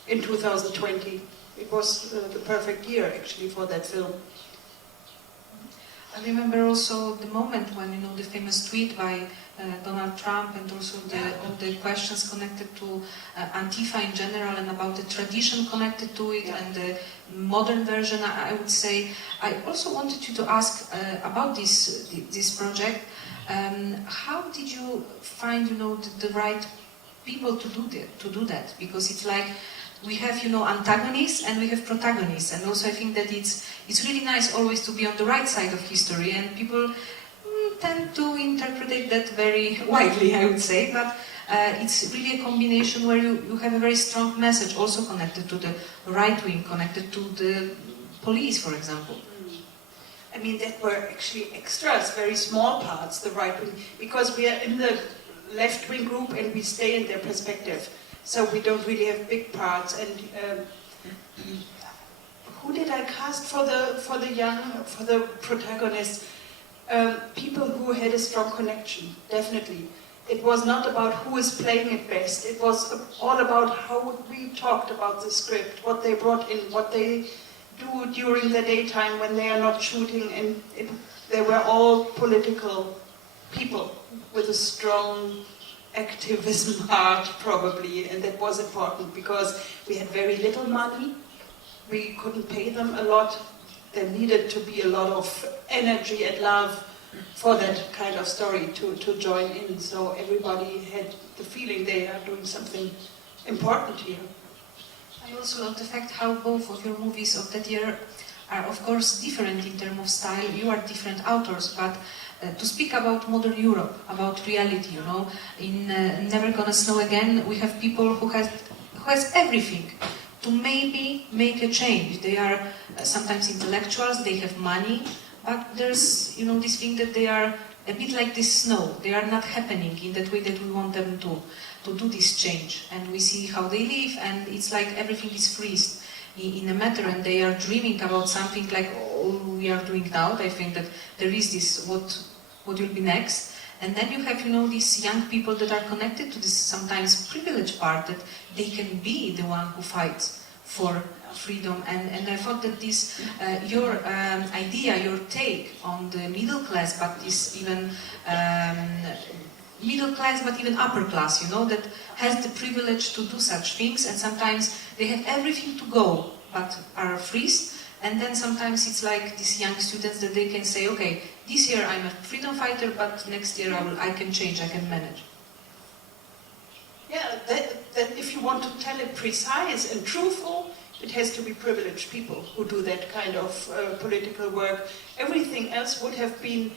In 2020, it was the perfect year, actually, for that film. I remember also the moment when, the famous tweet by Donald Trump, and also all the questions connected to Antifa in general, and about the tradition connected to it, and the modern version, I would say. I also wanted you to ask about this project. How did you find, the right people to do that? Because it's like, we have, antagonists and we have protagonists, and also I think that it's really nice always to be on the right side of history, and people tend to interpret that very widely, I would say, but it's really a combination where you have a very strong message also connected to the right wing, connected to the police, for example. I mean, that were actually extras, very small parts, the right wing, because we are in the left wing group and we stay in their perspective. So we don't really have big parts. And who did I cast for the protagonist? People who had a strong connection, definitely. It was not about who is playing it best. It was all about how we talked about the script, what they brought in, what they do during the daytime when they are not shooting. And they were all political people with a strong activism heart, probably, and that was important because we had very little money. We couldn't pay them a lot. There needed to be a lot of energy and love for that kind of story to join in. So everybody had the feeling they are doing something important here. I also love the fact how both of your movies of that year are, of course, different in terms of style. You are different authors, but to speak about modern Europe, about reality, in Never Gonna Snow Again, we have people who has everything to maybe make a change. They are sometimes intellectuals, they have money, but there's, this thing that they are a bit like this snow. They are not happening in that way that we want them to do this change. And we see how they live, and it's like everything is freezed in a matter, and they are dreaming about something like all we are doing now. I think that there is this, what will be next. And then you have, these young people that are connected to this sometimes privileged part, that they can be the one who fights for freedom. And I thought that this, your idea, your take on the middle class, but is even middle class, but even upper class, that has the privilege to do such things, and sometimes they have everything to go, but are freezed. And then sometimes it's like these young students that they can say, okay, this year I'm a freedom fighter, but next year I can change, I can manage. Yeah, that if you want to tell it precise and truthful, it has to be privileged people who do that kind of political work. Everything else would have been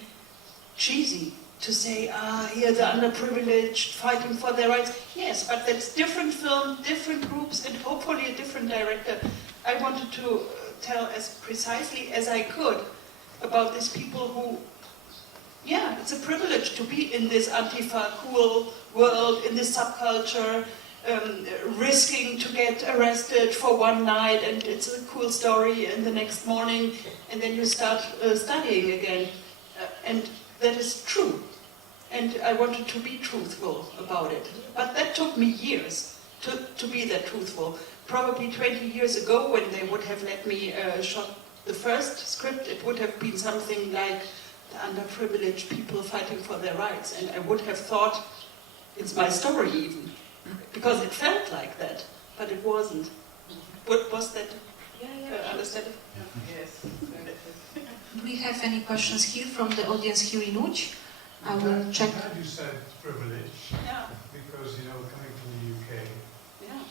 cheesy to say, here the underprivileged fighting for their rights. Yes, but that's different film, different groups, and hopefully a different director. I wanted to tell as precisely as I could about these people who, it's a privilege to be in this Antifa cool world, in this subculture, risking to get arrested for one night, and it's a cool story, and the next morning, and then you start studying again. And that is true. and I wanted to be truthful about it. But that took me years to be that truthful. Probably 20 years ago, when they would have let me shot the first script, it would have been something like the underprivileged people fighting for their rights, and I would have thought it's my story even, because it felt like that, but it wasn't. What was that? Understand? Yes. Do we have any questions here from the audience here in Łódź? I will check. I'm glad you said privilege, Yeah. because, you know, coming from the UK Yeah.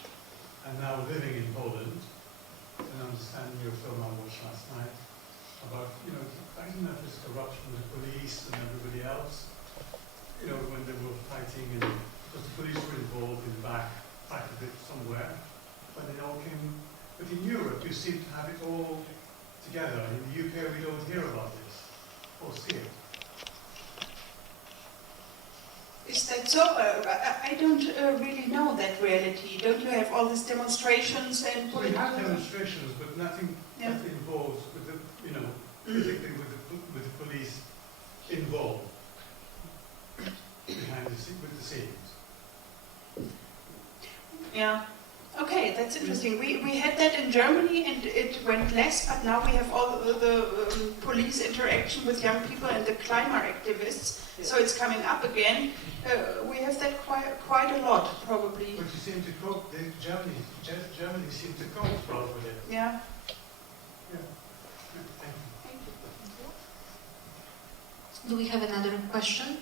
and now living in Poland, and understanding your film I watched last night about, you know, I didn't know this corruption with the police and everybody else, you know, when they were fighting, and because the police were involved in back a bit somewhere, but they all came. But in Europe, you seem to have it all together. In the UK, we don't hear about this or see it. Is that so? I don't really know that reality. Don't you have all these demonstrations and We have demonstrations, but nothing Yeah. that involves with the, you know, physically with the police involved behind with the scenes. Yeah. Okay, that's interesting. We had that in Germany, and it went less, but now we have all the police interaction with young people and the climate activists, so it's coming up again. We have that quite a lot, probably. But you seem to cope, Germany seems to cope well with it. Yeah. Yeah. Thank you. Do we have another question?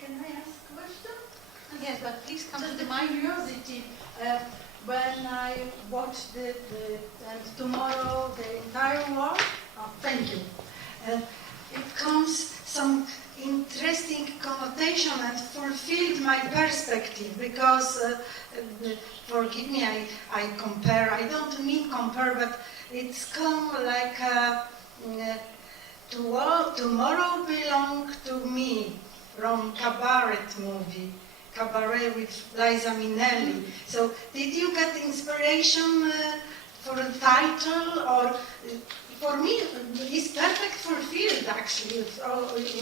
Can I ask a question? Yes, but please come to Just the a mic. curiosity. When I watched it and tomorrow the entire world, thank you. It comes some interesting connotation and fulfilled my perspective, because, forgive me, I compare, I don't mean compare, but it's come like Tomorrow Belong to Me from Cabaret movie. Cabaret with Liza Minnelli. So, did you get inspiration for the title, or for me, it's perfect fulfilled actually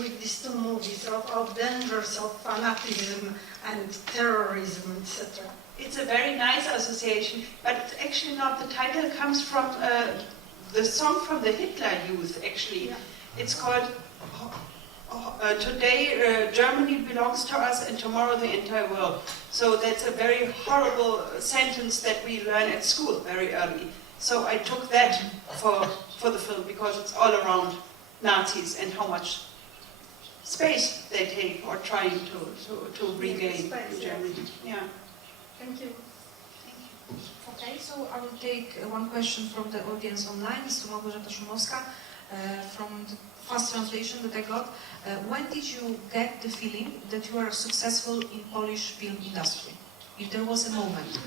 with these two movies of dangers of fanatism and terrorism, etc. It's a very nice association, but it's actually not. The title comes from the song from the Hitler Youth, actually. Yeah. It's called Today Germany Belongs to Us and Tomorrow the Entire World. So that's a very horrible sentence that we learn at school very early. So I took that for the film, because it's all around Nazis and how much space they take or trying to regain in Germany. Yeah. Thank you. Okay, so I will take one question from the audience online. It's Małgorzata Szumowska from the fast translation that I got. When did you get the feeling that you are successful in Polish film industry? If there was a moment.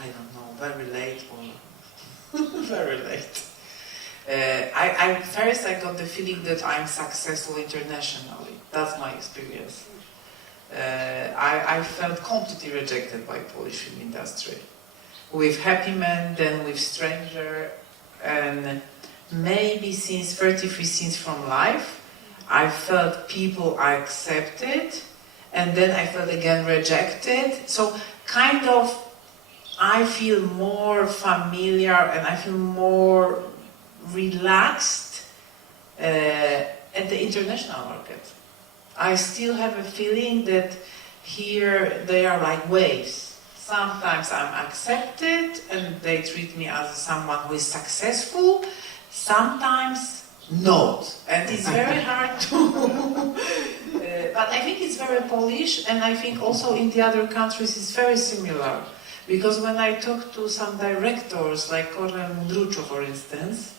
I don't know, very late or very late. First I got the feeling that I'm successful internationally. That's my experience. I felt completely rejected by Polish film industry. With Happy Man, then with Stranger, and maybe since 33 Scenes from Life, I felt people are accepted, and then I felt again rejected. So kind of I feel more familiar and I feel more relaxed at the international market. I still have a feeling that here they are like waves. Sometimes I'm accepted and they treat me as someone who is successful, sometimes not. And it's very hard to... but I think it's very Polish, and I think also in the other countries it's very similar. Because when I talk to some directors, like Kornel Mundruczo, for instance,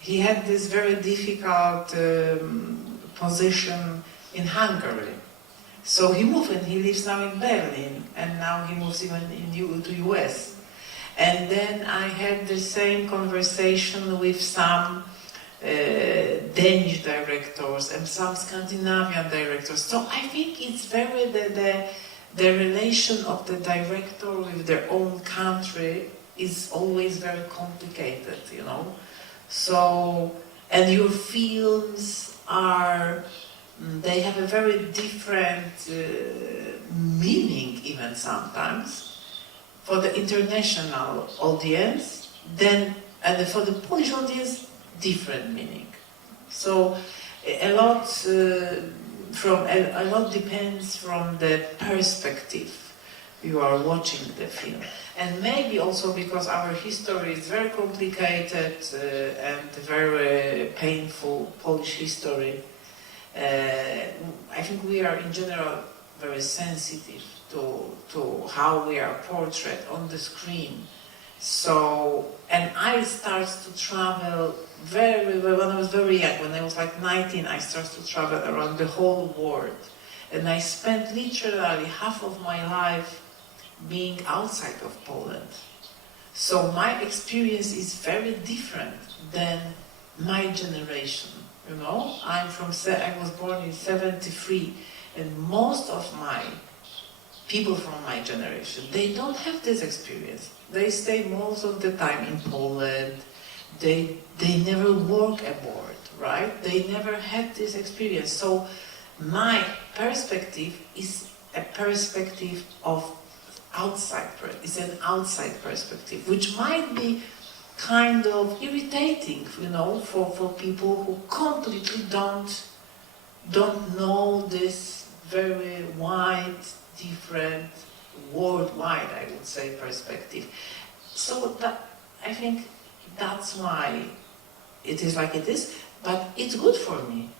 he had this very difficult position in Hungary. So he moved, and he lives now in Berlin, and now he moves even to US. And then I had the same conversation with some Danish directors and some Scandinavian directors. So I think it's very the relation of the director with their own country is always very complicated, you know. So, and your films are, they have a very different meaning even sometimes for the international audience than, and for the Polish audience, different meaning. So a lot depends from the perspective you are watching the film. And maybe also because our history is very complicated and very painful, Polish history, I think we are in general very sensitive to how we are portrayed on the screen. So, and I started to travel when I was very young. When I was like 19, I started to travel around the whole world. And I spent literally half of my life being outside of Poland. So my experience is very different than my generation. You know, I was born in '73, and most of my people from my generation, they don't have this experience. They stay most of the time in Poland. They never work abroad, right? They never had this experience. So my perspective is a perspective of outside. It's an outside perspective, which might be kind of irritating, you know, for people who completely don't know this very wide, different, worldwide, I would say, perspective. So that, I think that's why it is like it is, but it's good for me.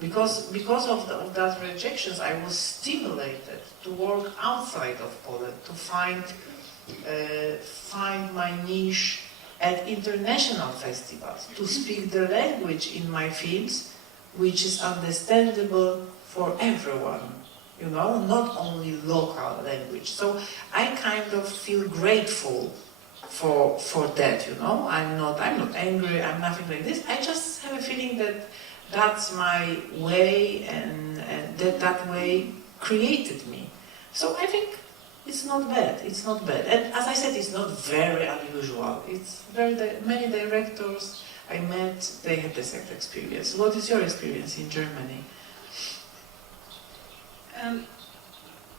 Because of that rejections, I was stimulated to work outside of Poland, to find my niche at international festivals, to speak the language in my films, which is understandable for everyone, you know, not only local language. So I kind of feel grateful for that, you know. I'm not angry, I'm nothing like this. I just have a feeling that that's my way, and that way created me. So I think it's not bad. It's not bad. And as I said, it's not very unusual. It's many directors I met, they had the same experience. What is your experience in Germany?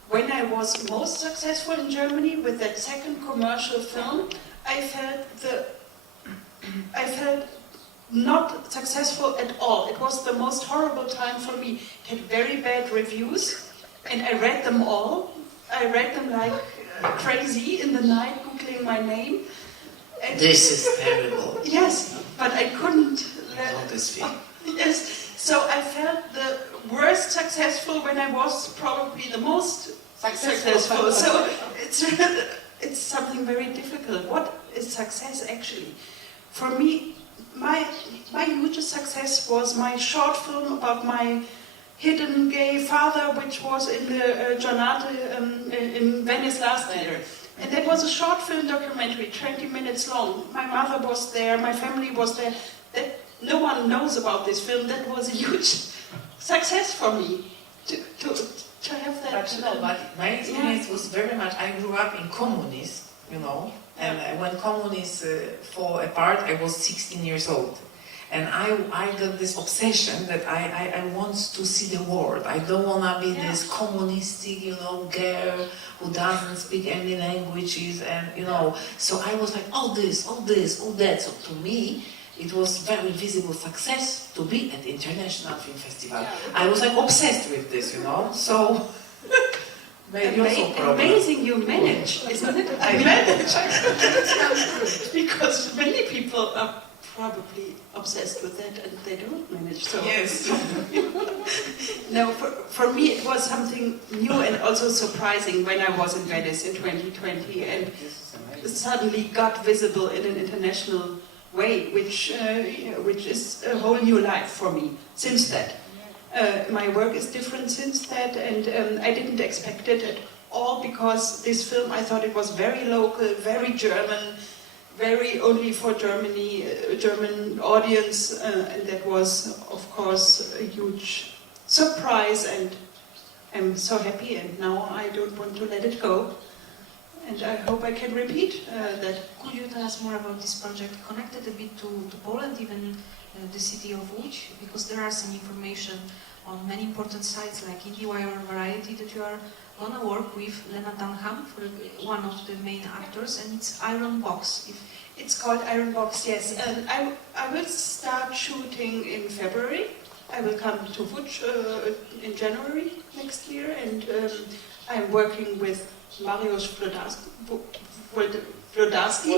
When I was most successful in Germany with that second commercial film, I felt not successful at all. It was the most horrible time for me. It had very bad reviews, and I read them all. I read them like crazy in the night, Googling my name. And this is terrible. Yes, but I couldn't let this feel. Yes, so I felt the worst successful when I was probably the most successful. So it's something very difficult. What is success actually? For me, my hugest success was my short film about my hidden gay father, which was in the Giornate in Venice last year. And that was a short film documentary, 20 minutes long. My mother was there, my family was there. No one knows about this film. That was a huge success for me to have that. But my experience was very much, I grew up in communism, you know, and when communists fall apart, I was 16 years old. And I got this obsession that I want to see the world. I don't want to be this communistic, you know, girl who doesn't speak any languages, and, you know. So I was like, all this, all that. So to me, it was very visible success to be at the International Film Festival. I was like obsessed with this, you know. So maybe also problem. Amazing you manage, isn't it? I manage. Because many people are probably obsessed with that and they don't manage. So yes. No, for me it was something new and also surprising when I was in Venice in 2020 and suddenly got visible in an international way, which is a whole new life for me since that. My work is different since that, and I didn't expect it at all, because this film, I thought it was very local, very German, very only for Germany, German audience, and that was, of course, a huge surprise, and I'm so happy, and now I don't want to let it go. and I hope I can repeat that. Could you tell us more about this project, connected a bit to Poland, even the city of Łódź? Because there are some information on many important sites like IndieWire or Variety that you are going to work with Lena Dunham, for one of the main actors, and it's Iron Box. It's called Iron Box, yes. And I will start shooting in February. I will come to Łódź in January next year, and I'm working with Mariusz Wlodarski,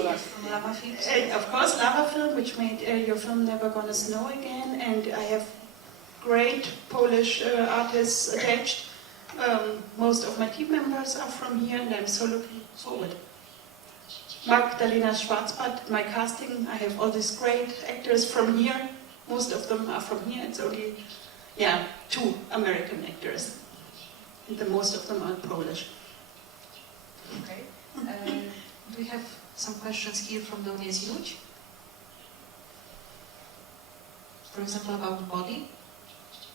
and of course Lava Film, which made your film Never Gonna Snow Again, and I have great Polish artists attached. Most of my team members are from here, and I'm so looking forward. Magdalena Schwarzbart, my casting, I have all these great actors from here. Most of them are from here. It's only, 2 American actors. And the most of them are Polish. Okay. Do we have some questions here from the audience in Łódź? For example, about Body,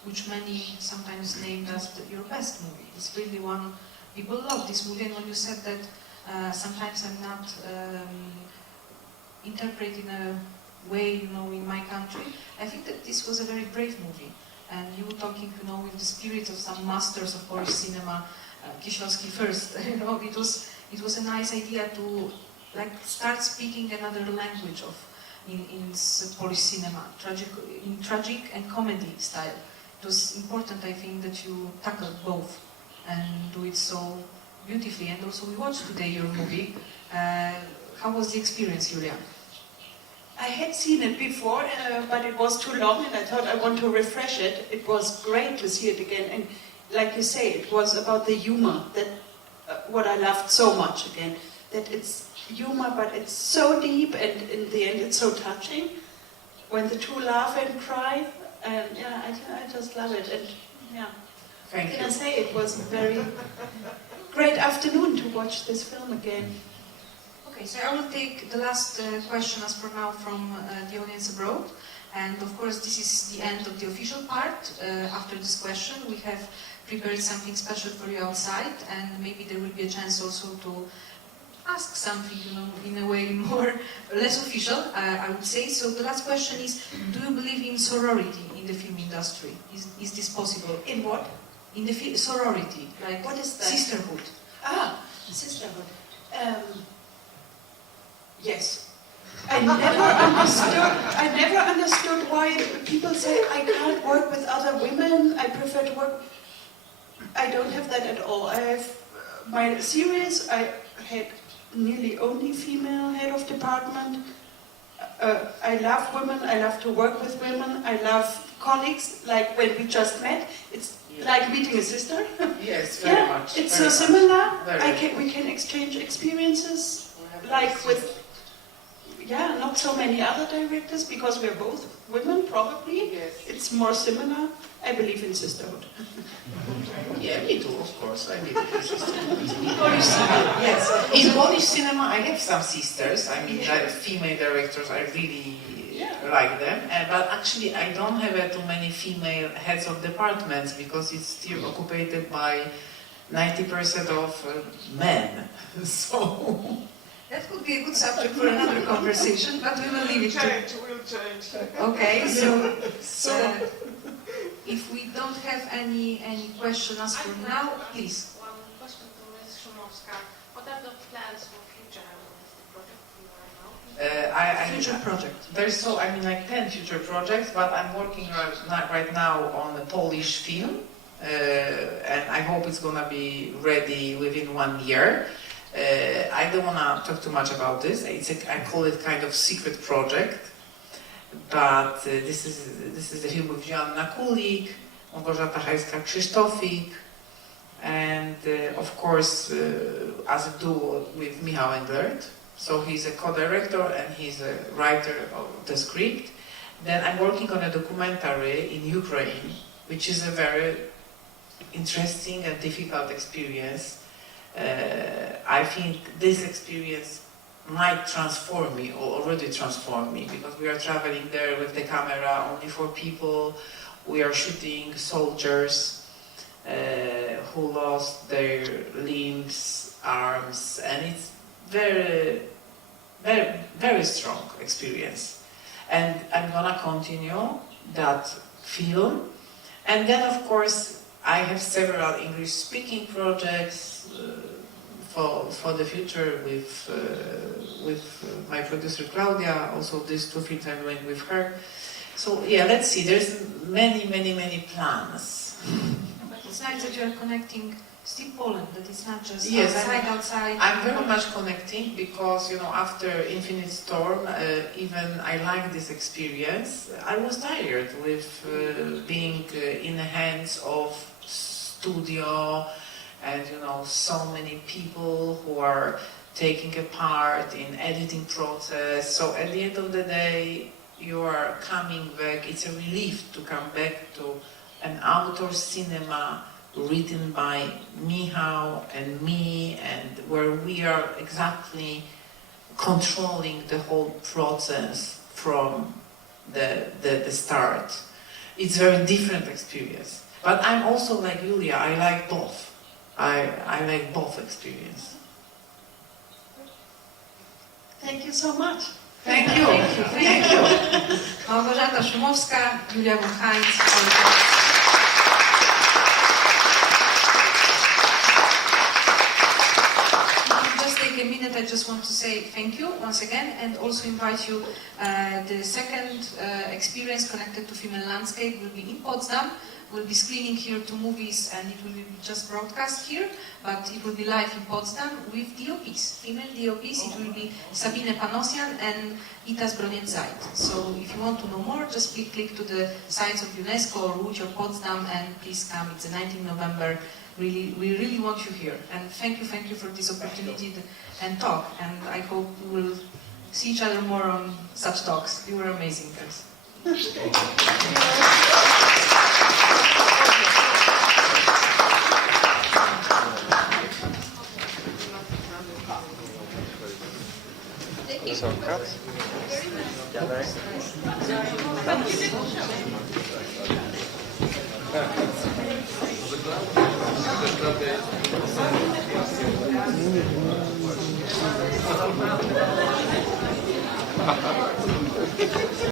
which many sometimes named as your best movie. It's really one, people love this movie, and when you said that sometimes I'm not interpreting a way, in my country, I think that this was a very brave movie. And you were talking, with the spirit of some masters of Polish cinema, Kieślowski first, it was a nice idea to start speaking another language in Polish cinema, tragic and comedy style. It was important, I think, that you tackled both and do it so beautifully. And also we watched today your movie. How was the experience, Julia? I had seen it before, but it was too long, and I thought I want to refresh it. It was great to see it again, and like you say, it was about the humor, that what I loved so much again, that it's humor, but it's so deep, and in the end it's so touching. When the two laugh and cry, and I just love it, and Thank can I you. say it was a very great afternoon to watch this film again. Okay, so I will take the last question as per now from the audience abroad. And of course, this is the end of the official part. After this question, we have prepared something special for you outside, and maybe there will be a chance also to ask something, in a way less official, I would say. So the last question is, do you believe in sorority in the film industry? Is this possible? In what? In the sorority, like what is that? Sisterhood. Sisterhood. Yes. I never understood why people say I can't work with other women, I prefer to work. I don't have that at all. I have my series, I had nearly only female head of department. I love women, I love to work with women, I love colleagues, like when we just met, it's like meeting a sister. Yes, very much. It's very so much. similar. Very. We can exchange experiences, like with not so many other directors, because we're both women, probably. Yes. It's more similar. I believe in sisterhood. Yeah, me too, of course. I believe in sisterhood. In Polish cinema, yes. In Polish cinema, I have some sisters. I mean, female directors. I really like them. But actually, I don't have too many female heads of departments because it's still occupied by 90% of men. So. That could be a good subject for another conversation, but we will leave it to... We'll change. Okay, so if we don't have any question asked for now, please. One question to Ms. Szumowska. What are the plans for future? Is the project you are now? Future project. There's 10 future projects, but I'm working right now on a Polish film, and I hope it's gonna be ready within 1 year. I don't want to talk too much about this. I call it kind of secret project, but this is the film with Joanna Kulik, Małgorzata Hajska-Krzysztofik, and of course as a duo with Michał Englert. So he's a co-director and he's a writer of the script. Then I'm working on a documentary in Ukraine, which is a very interesting and difficult experience. I think this experience might transform me, or already transformed me, because we are traveling there with the camera, only 4 people. We are shooting soldiers who lost their limbs arms, and it's very, very, very strong experience. And I'm gonna continue that film. And then, of course, I have several English-speaking projects for the future with my producer Claudia. Also, these 2 films I'm doing with her. So yeah, let's see. There's many, many, many plans. But it's nice that you're connecting still Poland, that it's not just Yes, outside. I'm very much connecting because, you know, after Infinite Storm, even I like this experience. I was tired with being in the hands of studio and, you know, so many people who are taking a part in editing process. So at the end of the day, you are coming back. It's a relief to come back to an outdoor cinema written by Michał and me, and where we are exactly controlling the whole process from the start. It's a very different experience. But I'm also like Julia, I like both. I like both experience. Thank you so much. Thank you. Thank you. Małgorzata Szumowska, Julia Heinz. Just take a minute. I just want to say thank you once again, and also invite you. The second experience connected to female landscape will be in Potsdam. We'll be screening here 2 movies, and it will be just broadcast here, but it will be live in Potsdam with DOPs, female DOPs. It will be Sabine Panosian and Ita Zbroniec-Zajd. So if you want to know more, just click to the sites of UNESCO or Łódź or Potsdam, and please come. It's the 19th November. We really want you here. And thank you for this opportunity and talk. And I hope we will see each other more on such talks. You were amazing, guys. So cut.